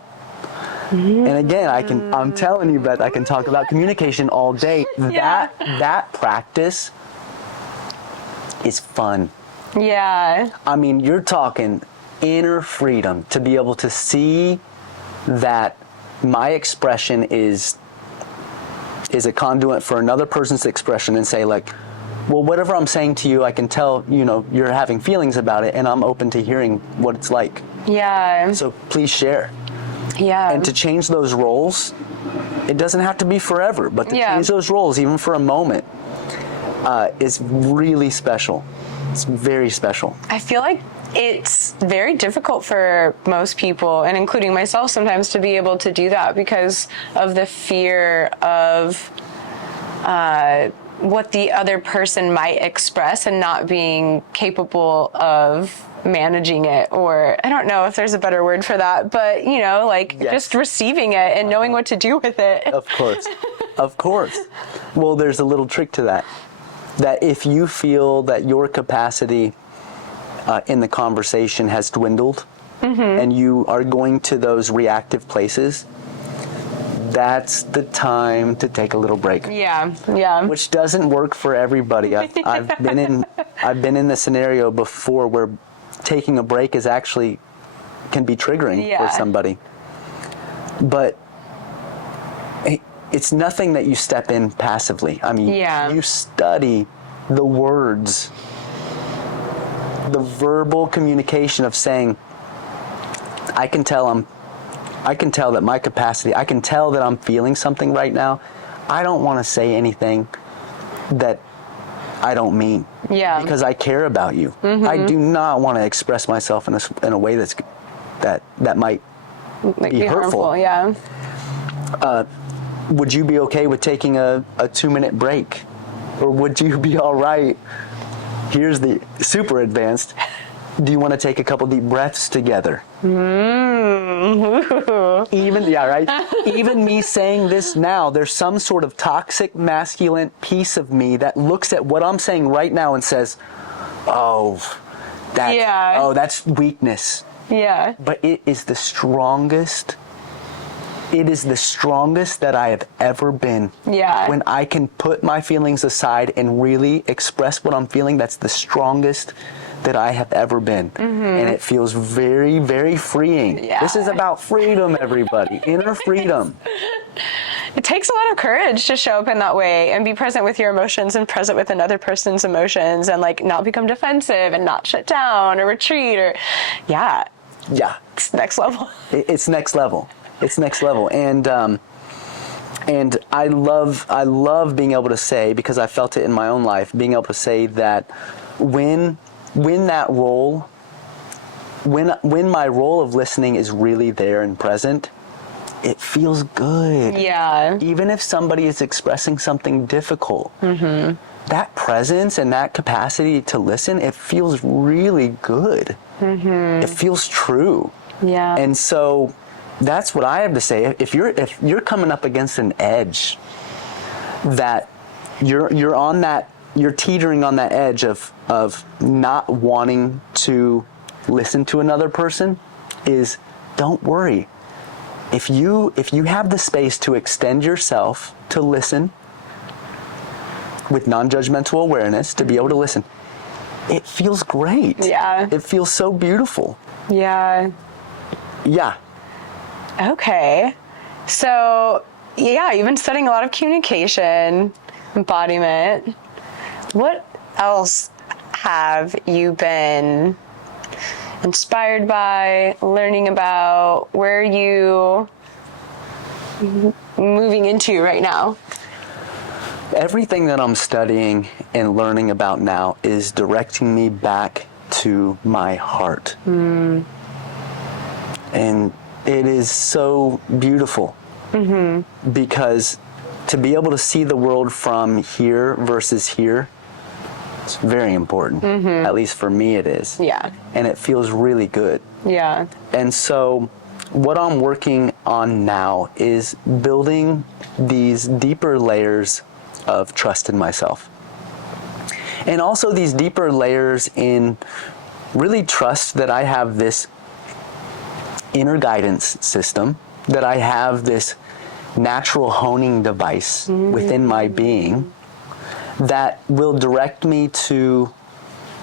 And again, I'm telling you, Beth, I can talk about communication all day. Yeah. That practice is fun. Yeah. I mean, you're talking inner freedom to be able to see that my expression is a conduit for another person's expression, and say, like, well, whatever I'm saying to you, I can tell, you're having feelings about it, and I'm open to hearing what it's like. Yeah. So please share. Yeah. And to change those roles, it doesn't have to be forever, but to change those roles, even for a moment, is really special. It's very special. I feel like it's very difficult for most people, and including myself sometimes, to be able to do that because of the fear of what the other person might express and not being capable of managing it, or I don't know if there's a better word for that, but just receiving it and knowing what to do with it. Of course. Of course. Well, there's a little trick to that. That if you feel that your capacity in the conversation has dwindled, and you are going to those reactive places, that's the time to take a little break. Yeah, yeah. Which doesn't work for everybody. I've been in the scenario before where taking a break is actually can be triggering Yeah. for somebody. But it's nothing that you step in passively. I mean, you study the words, the verbal communication of saying, I can tell that my capacity, I can tell that I'm feeling something right now. I don't want to say anything that I don't mean. Yeah. Because I care about you. Mm-hmm. I do not want to express myself in a way that might be hurtful. Harmful, yeah. Would you be okay with taking a 2-minute break? Or would you be all right? Here's the super advanced. Do you want to take a couple deep breaths together? Even me saying this now, there's some sort of toxic masculine piece of me that looks at what I'm saying right now and says, that's weakness. Yeah. But it is the strongest. It is the strongest that I have ever been. Yeah. When I can put my feelings aside and really express what I'm feeling, that's the strongest that I have ever been. Mm-hmm. And it feels very, very freeing. Yeah. This is about freedom, everybody. Inner freedom. It takes a lot of courage to show up in that way and be present with your emotions and present with another person's emotions and like not become defensive and not shut down or retreat or it's next level. It's next level. It's next level. And I love being able to say, because I felt it in my own life, being able to say that when my role of listening is really there and present, it feels good. Yeah. Even if somebody is expressing something difficult, mm-hmm. that presence and that capacity to listen, it feels really good. Mm-hmm. It feels true. Yeah. And so that's what I have to say. If you're coming up against an edge that you're on that, you're teetering on that edge of not wanting to listen to another person, don't worry. If you have the space to extend yourself to listen with non-judgmental awareness, to be able to listen, it feels great. Yeah. It feels so beautiful. Yeah. Yeah. Okay. So, you've been studying a lot of communication, embodiment. What else have you been inspired by, learning about? Where are you moving into right now? Everything that I'm studying and learning about now is directing me back to my heart. Mm. And it is so beautiful. Mm-hmm. Because to be able to see the world from here versus here, it's very important. Mm-hmm. At least for me it is. Yeah. And it feels really good. Yeah. And so what I'm working on now is building these deeper layers of trust in myself. And also these deeper layers in really trust that I have this inner guidance system, that I have this natural honing device within my being that will direct me to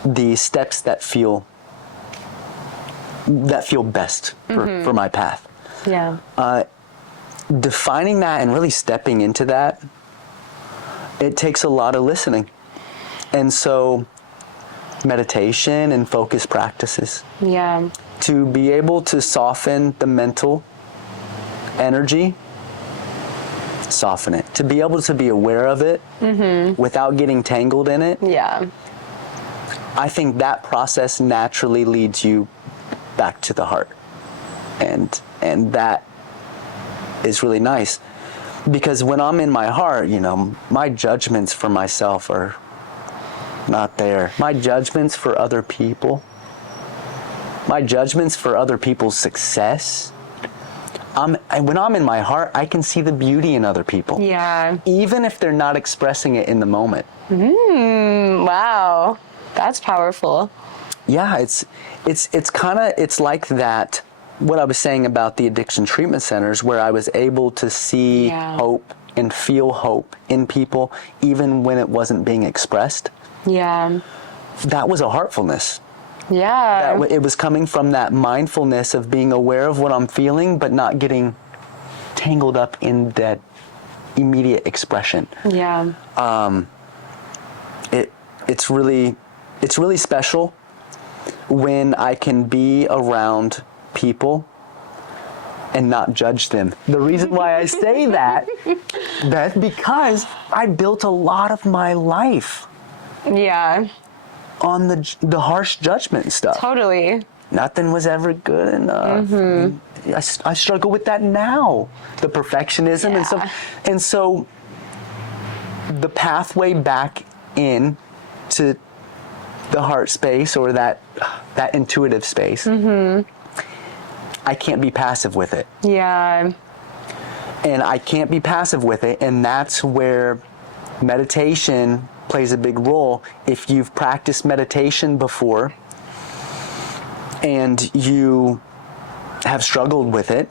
the steps that feel best for my path. Yeah. Defining that and really stepping into that, it takes a lot of listening. And so meditation and focus practices. Yeah. To be able to soften the mental energy, soften it. To be able to be aware of it without getting tangled in it. Yeah. I think that process naturally leads you back to the heart. And that is really nice. Because when I'm in my heart, my judgments for myself are not there. My judgments for other people, my judgments for other people's success, when I'm in my heart, I can see the beauty in other people. Yeah. Even if they're not expressing it in the moment. Wow. That's powerful. Yeah, it's like that, what I was saying about the addiction treatment centers, where I was able to see hope and feel hope in people even when it wasn't being expressed. Yeah. That was a heartfulness. Yeah. It was coming from that mindfulness of being aware of what I'm feeling, but not getting tangled up in that immediate expression. Yeah. It's really special when I can be around people and not judge them. The reason why I say that's because I built a lot of my life Yeah. on the harsh judgment stuff. Totally. Nothing was ever good enough. I struggle with that now, the perfectionism and stuff. And so the pathway back in to the heart space, or that intuitive space, I can't be passive with it. Yeah. And I can't be passive with it, and that's where meditation plays a big role. If you've practiced meditation before and you have struggled with it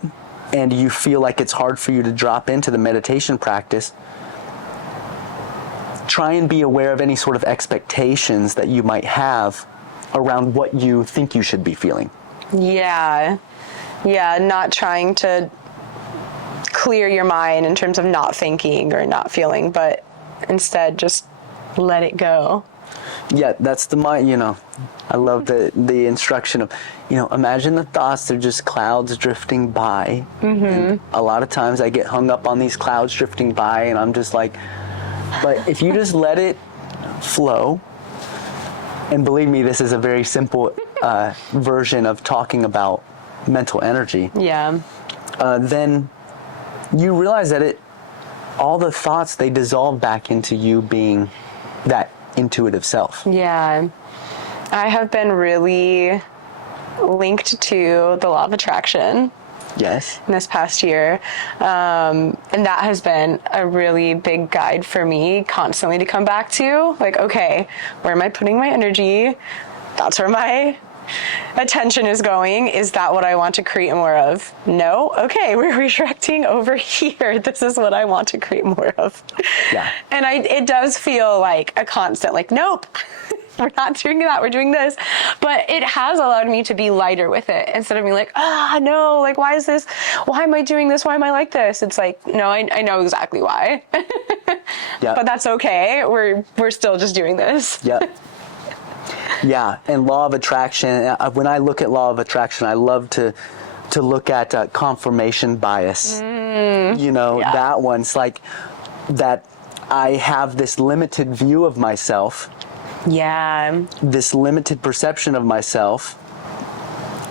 and you feel like it's hard for you to drop into the meditation practice, try and be aware of any sort of expectations that you might have around what you think you should be feeling. Yeah. Yeah, not trying to clear your mind in terms of not thinking or not feeling, but instead just let it go. Yeah, that's the mind, I love the instruction of, imagine the thoughts, they're just clouds drifting by. And a lot of times I get hung up on these clouds drifting by, and I'm just like, but if you just let it flow, and believe me, this is a very simple version of talking about mental energy. Yeah. Then you realize that all the thoughts, they dissolve back into you being that intuitive self. Yeah. I have been really linked to the law of attraction. Yes. In this past year. And that has been a really big guide for me constantly to come back to. Like, okay, where am I putting my energy? That's where my attention is going. Is that what I want to create more of? No? Okay, we're redirecting over here. This is what I want to create more of. Yeah. And it does feel like a constant, like, nope. We're not doing that, we're doing this. But it has allowed me to be lighter with it instead of being like, no, like, why am I doing this? Why am I like this? It's like, no, I know exactly why. Yeah. But that's okay. We're still just doing this. Yeah. Yeah. And law of attraction, when I look at law of attraction, I love to look at confirmation bias. That one's like that I have this limited view of myself. Yeah. This limited perception of myself,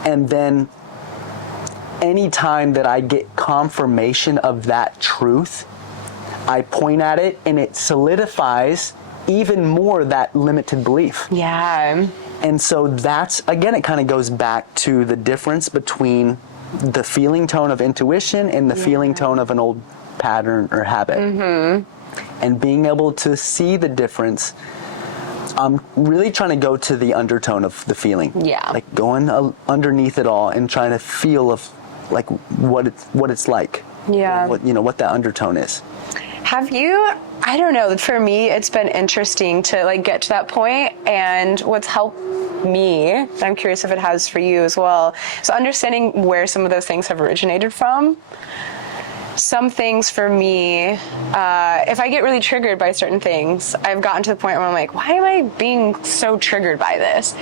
and then any time that I get confirmation of that truth, I point at it and it solidifies even more that limited belief. Yeah. And so that's, again, it kind of goes back to the difference between the feeling tone of intuition and the feeling tone of an old pattern or habit. And being able to see the difference. I'm really trying to go to the undertone of the feeling. Yeah. Like going underneath it all and trying to feel of like what it's like. Yeah. What that undertone is. Have you, I don't know, for me, it's been interesting to like get to that point, and what's helped me, I'm curious if it has for you as well, so understanding where some of those things have originated from. Some things for me, if I get really triggered by certain things, I've gotten to the point where I'm like, why am I being so triggered by this?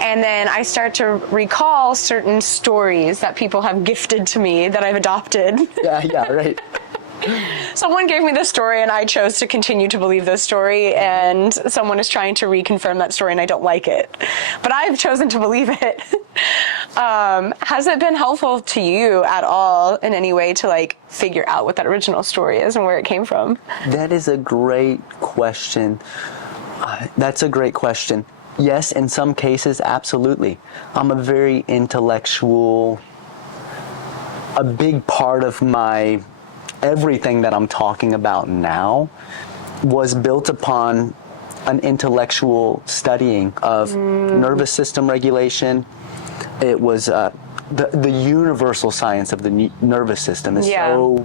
And then I start to recall certain stories that people have gifted to me that I've adopted. Yeah, right. Someone gave me this story and I chose to continue to believe this story, and someone is trying to reconfirm that story and I don't like it. But I've chosen to believe it. Has it been helpful to you at all in any way to like figure out what that original story is and where it came from? That is a great question. That's a great question. Yes, in some cases, absolutely. I'm a very intellectual, a big part of my everything that I'm talking about now was built upon an intellectual studying of nervous system regulation. It was the universal science of the nervous system is so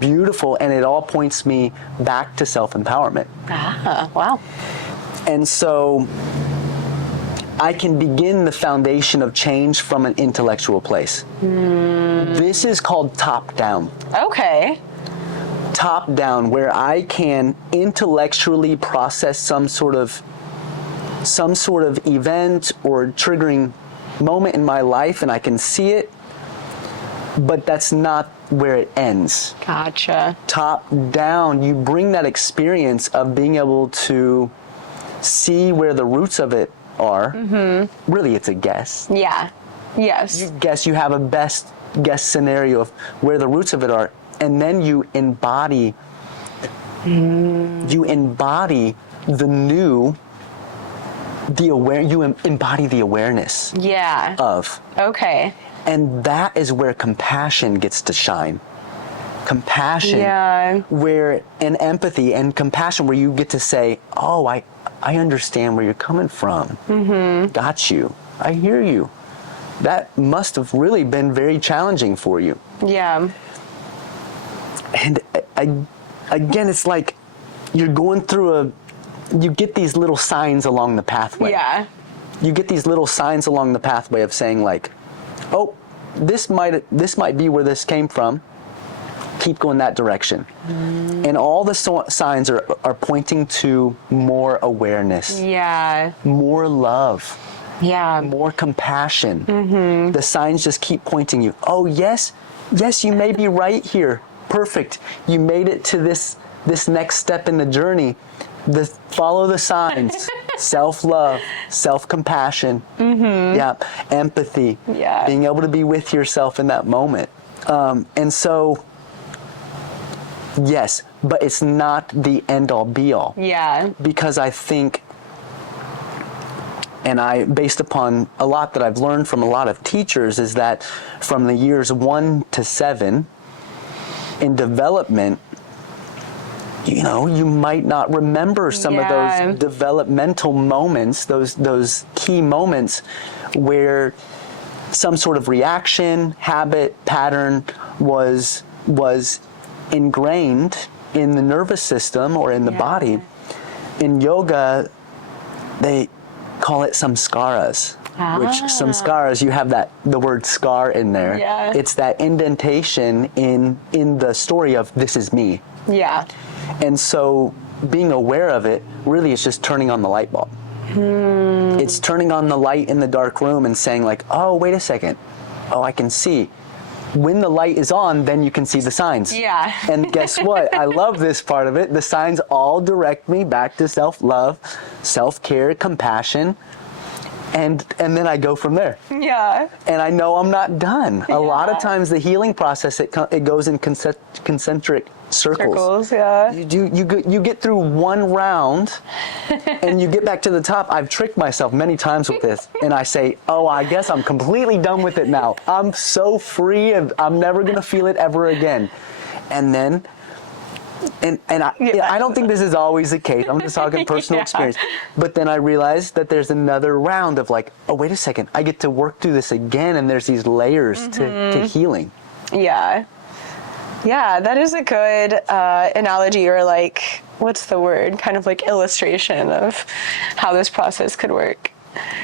beautiful, and it all points me back to self-empowerment. Wow. And so I can begin the foundation of change from an intellectual place. This is called top down. Okay. Top down, where I can intellectually process some sort of event or triggering moment in my life, and I can see it, but that's not where it ends. Gotcha. Top down, you bring that experience of being able to see where the roots of it are. Really, it's a guess. Yeah. Yes. You guess, you have a best guess scenario of where the roots of it are, and then you embody the new, you embody the awareness Yeah. of. Okay. And that is where compassion gets to shine. Compassion, Yeah. where, and empathy and compassion, where you get to say, oh, I understand where you're coming from. Got you. I hear you. That must have really been very challenging for you. Yeah. And again, it's like you're going through you get these little signs along the pathway. Yeah. You get these little signs along the pathway of saying like, oh, this might be where this came from. Keep going that direction. And all the signs are pointing to more awareness. Yeah. More love. Yeah. More compassion. The signs just keep pointing you. Oh, yes, you may be right here. Perfect. You made it to this next step in the journey. Follow the signs. Self-love, self-compassion, empathy, being able to be with yourself in that moment. And so, yes, but it's not the end-all be-all. Yeah. Because I think, and based upon a lot that I've learned from a lot of teachers, is that from the years 1 to 7 in development, you might not remember some of those developmental moments, those key moments where some sort of reaction, habit, pattern was ingrained in the nervous system or in the body. In yoga, they call it samskaras. Which samskaras, you have the word scar in there. Yeah. It's that indentation in the story of this is me. Yeah. And so being aware of it really is just turning on the light bulb. It's turning on the light in the dark room and saying like, oh, wait a second. Oh, I can see. When the light is on, then you can see the signs. Yeah. And guess what? I love this part of it. The signs all direct me back to self-love, self-care, compassion. And then I go from there. Yeah. And I know I'm not done. A lot of times the healing process, it goes in concentric circles. You get through one round and you get back to the top. I've tricked myself many times with this, and I say, oh, I guess I'm completely done with it now. I'm so free and I'm never going to feel it ever again. And then I don't think this is always the case. I'm just talking personal experience. But then I realized that there's another round of like, oh, wait a second. I get to work through this again, and there's these layers to healing. Yeah. Yeah, that is a good analogy, or like, what's the word? Kind of like illustration of how this process could work.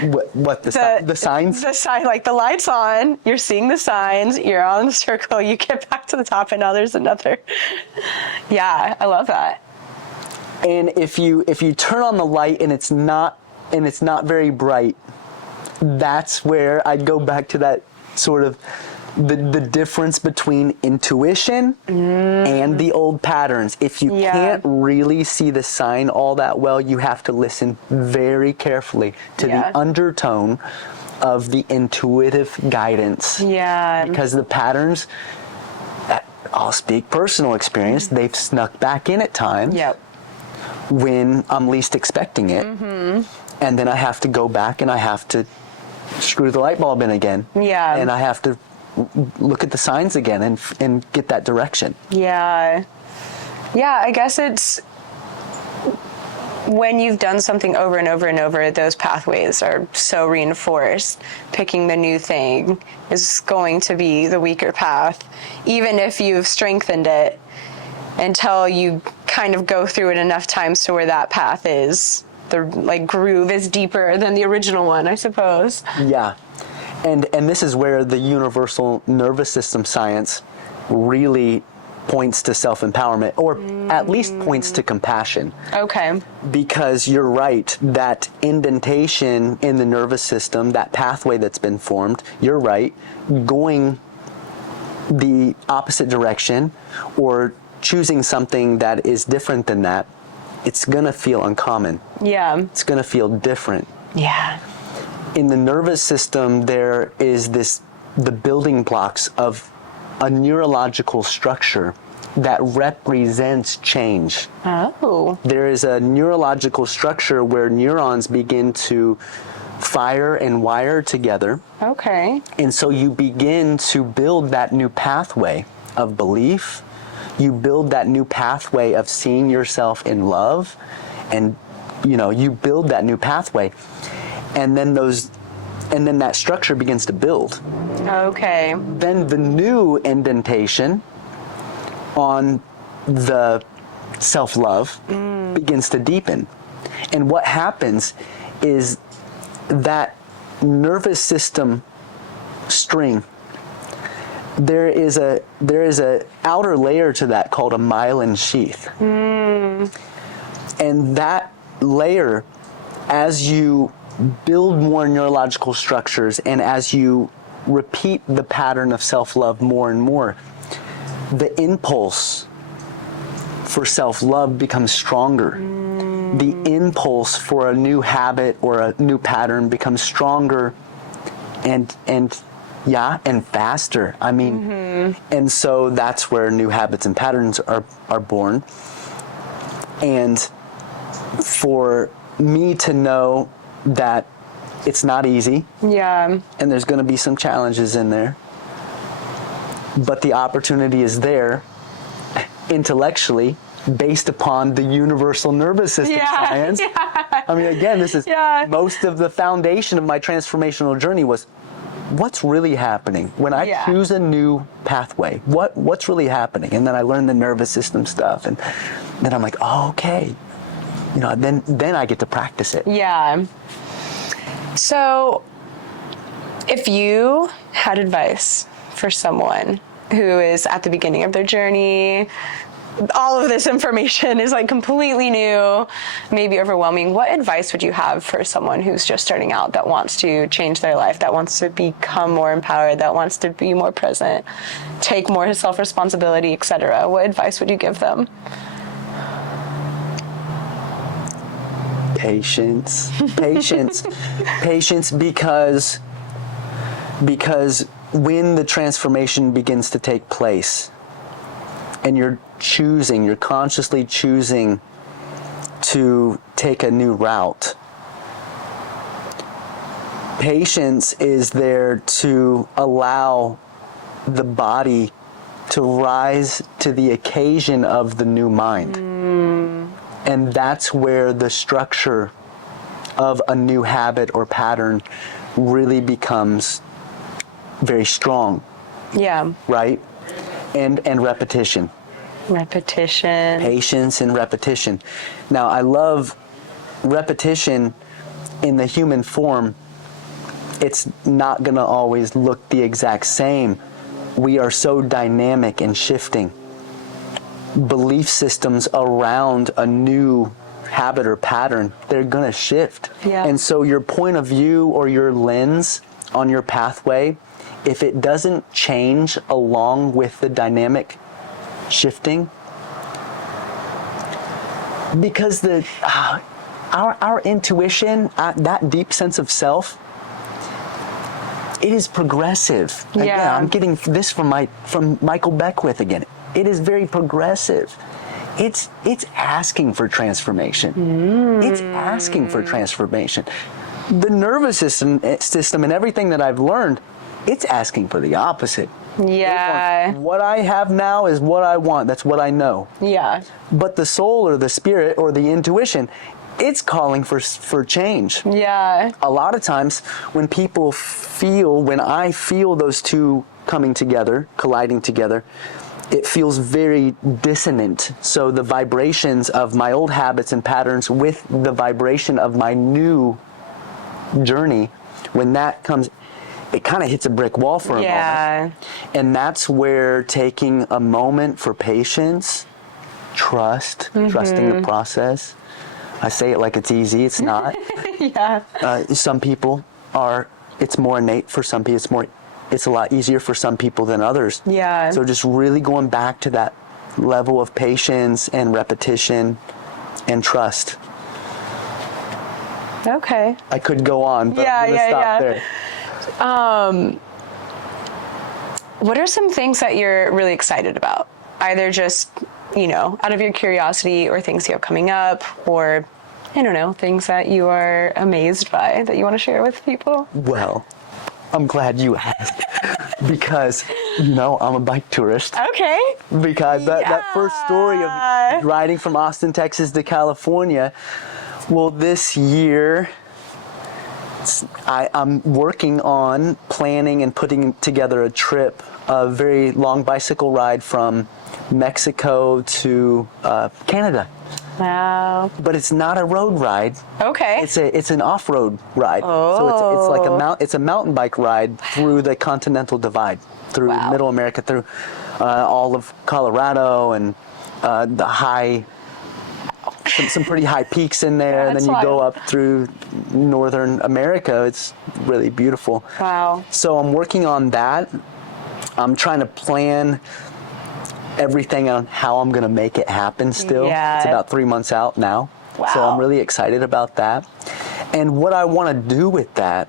What the signs? The sign, like the light's on, you're seeing the signs, you're on the circle, you get back to the top, and now there's another. Yeah, I love that. And if you turn on the light and it's not very bright, that's where I'd go back to that sort of the difference between intuition and the old patterns. If you can't really see the sign all that well, you have to listen very carefully to the undertone of the intuitive guidance. Yeah. Because the patterns, I'll speak personal experience, they've snuck back in at times when I'm least expecting it. And then I have to go back and I have to screw the light bulb in again. Yeah. And I have to look at the signs again and get that direction. Yeah. Yeah, I guess it's when you've done something over and over and over, those pathways are so reinforced. Picking the new thing is going to be the weaker path, even if you've strengthened it, until you kind of go through it enough times to where that path is the like groove is deeper than the original one, I suppose. Yeah. And this is where the universal nervous system science really points to self-empowerment, or at least points to compassion. Okay. Because you're right, that indentation in the nervous system, that pathway that's been formed, you're right, going the opposite direction or choosing something that is different than that, it's going to feel uncommon. Yeah. It's going to feel different. Yeah. In the nervous system, there is the building blocks of a neurological structure that represents change. Oh. There is a neurological structure where neurons begin to fire and wire together. Okay. And so you begin to build that new pathway of belief. You build that new pathway of seeing yourself in love. And, you build that new pathway. And then that structure begins to build. Okay. Then the new indentation on the self-love begins to deepen. And what happens is that nervous system string, there is a outer layer to that called a myelin sheath. And that layer, as you build more neurological structures and as you repeat the pattern of self-love more and more, the impulse for self-love becomes stronger. The impulse for a new habit or a new pattern becomes stronger and faster. I mean, and so that's where new habits and patterns are born. And for me to know that it's not easy. Yeah. And there's going to be some challenges in there. But the opportunity is there intellectually based upon the universal nervous system science. Yeah. I mean, again, this is most of the foundation of my transformational journey was what's really happening when I choose a new pathway? What's really happening? And then I learned the nervous system stuff. And then I'm like, oh, okay. Then I get to practice it. Yeah. So if you had advice for someone who is at the beginning of their journey, all of this information is like completely new, maybe overwhelming, what advice would you have for someone who's just starting out that wants to change their life, that wants to become more empowered, that wants to be more present, take more self-responsibility, etc.? What advice would you give them? Patience, because when the transformation begins to take place and you're consciously choosing to take a new route, patience is there to allow the body to rise to the occasion of the new mind. And that's where the structure of a new habit or pattern really becomes very strong. Yeah. Right? And repetition. Repetition. Patience and repetition. Now, I love repetition in the human form. It's not going to always look the exact same. We are so dynamic and shifting. Belief systems around a new habit or pattern, they're going to shift. Yeah. And so your point of view or your lens on your pathway, if it doesn't change along with the dynamic shifting, because our intuition, that deep sense of self, it is progressive. Yeah. Again, I'm getting this from Michael Beckwith again. It is very progressive. It's asking for transformation. It's asking for transformation. The nervous system and everything that I've learned, it's asking for the opposite. Yeah. What I have now is what I want. That's what I know. Yeah. But the soul or the spirit or the intuition, it's calling for change. Yeah. A lot of times when I feel those two coming together, colliding together, it feels very dissonant. So the vibrations of my old habits and patterns with the vibration of my new journey, when that comes, it kind of hits a brick wall for a moment. And that's where taking a moment for patience, trusting the process. I say it like it's easy, it's not. Some people it's more innate for some people, it's a lot easier for some people than others. So just really going back to that level of patience and repetition and trust. Okay. I could go on, but I'm going to stop there. What are some things that you're really excited about? Either just, out of your curiosity, or things you have coming up, or, I don't know, things that you are amazed by that you want to share with people? Well, I'm glad you asked because, I'm a bike tourist. Okay. Because that first story of riding from Austin, Texas to California, well, this year, I'm working on planning and putting together a trip, a very long bicycle ride from Mexico to Canada. Wow. But it's not a road ride. Okay. It's an off-road ride. So it's like it's a mountain bike ride through the Continental Divide, through Middle America, through all of Colorado and the high. Some pretty high peaks in there, and then you go up through Northern America. It's really beautiful. Wow. So I'm working on that. I'm trying to plan everything on how I'm going to make it happen still. It's about 3 months out now. Wow. So I'm really excited about that. And what I want to do with that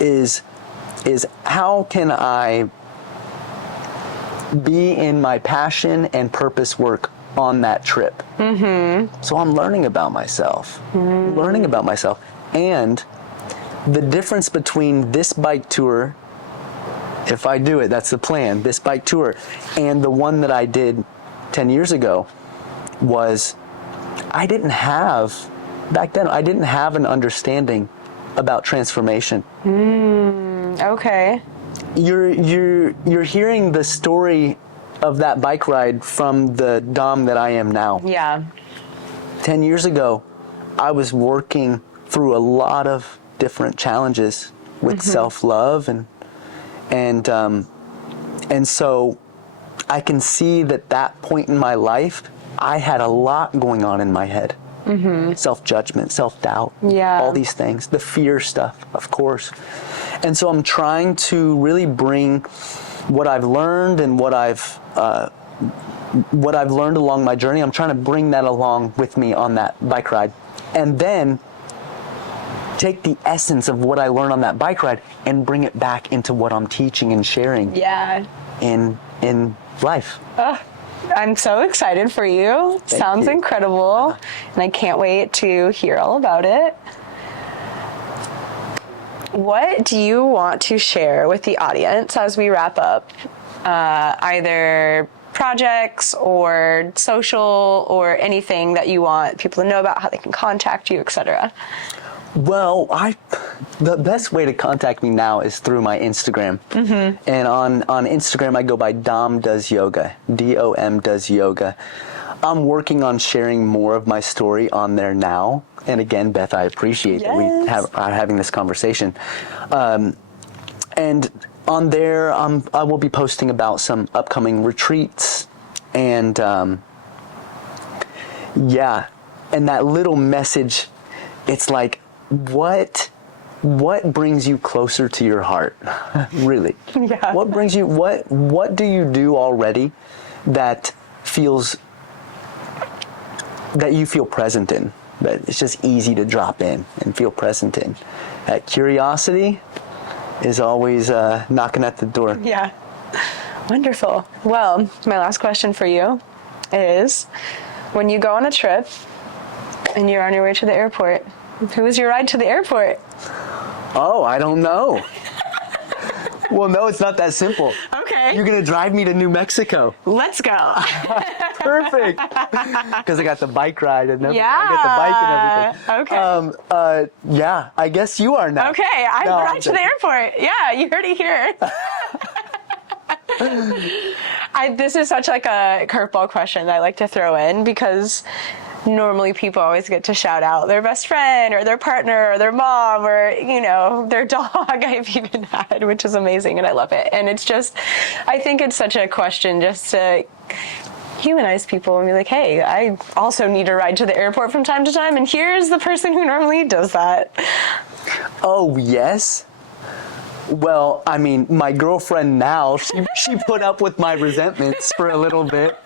is how can I be in my passion and purpose work on that trip. So I'm learning about myself, and the difference between this bike tour, if I do it, that's the plan, this bike tour, and the one that I did 10 years ago was back then I didn't have an understanding about transformation. Okay. You're hearing the story of that bike ride from the Dom that I am now. 10 years ago, I was working through a lot of different challenges with self-love and so I can see that point in my life, I had a lot going on in my head. Self-judgment, self-doubt, all these things, the fear stuff, of course. And so I'm trying to really bring what I've learned and what I've learned along my journey. I'm trying to bring that along with me on that bike ride, and then take the essence of what I learned on that bike ride and bring it back into what I'm teaching and sharing. In life. I'm so excited for you. Sounds incredible, and I can't wait to hear all about it. What do you want to share with the audience as we wrap up? Either projects or social or anything that you want people to know about, how they can contact you, etc. Well, the best way to contact me now is through my Instagram. And on Instagram, I go by Dom Does Yoga, D-O-M Does Yoga. I'm working on sharing more of my story on there now. And again, Beth, I appreciate that we are having this conversation. And on there, I will be posting about some upcoming retreats. And and that little message, it's like, what brings you closer to your heart? Really? What brings you, what do you do already that you feel present in? That it's just easy to drop in and feel present in. That curiosity is always knocking at the door. Wonderful. Well, my last question for you is, when you go on a trip and you're on your way to the airport, who is your ride to the airport? Oh, I don't know. Well, no, it's not that simple. Okay. You're going to drive me to New Mexico. Let's go. Perfect. Because I got the bike ride and everything. I got the bike and everything. Okay. I guess you are now. Okay, I'm right to the airport. Yeah, you heard it here. This is such like a curveball question that I like to throw in, because normally people always get to shout out their best friend or their partner or their mom or, you know, their dog. I've even had, which is amazing, and I love it. And it's just, I think it's such a question just to humanize people and be like, hey, I also need a ride to the airport from time to time, and here's the person who normally does that. Oh, yes. Well, I mean, my girlfriend now, she put up with my resentments for a little bit.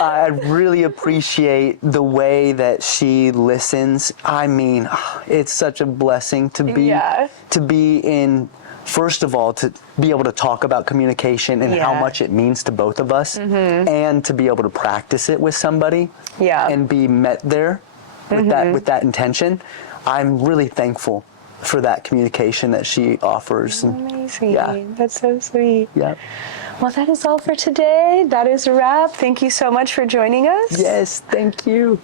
I really appreciate the way that she listens. I mean, it's such a blessing to be in, first of all, to be able to talk about communication and how much it means to both of us, and to be able to practice it with somebody and be met there with that intention. I'm really thankful for that communication that she offers. Amazing. Yeah. That's so sweet. Yeah. Well, that is all for today. That is a wrap. Thank you so much for joining us. Yes, thank you.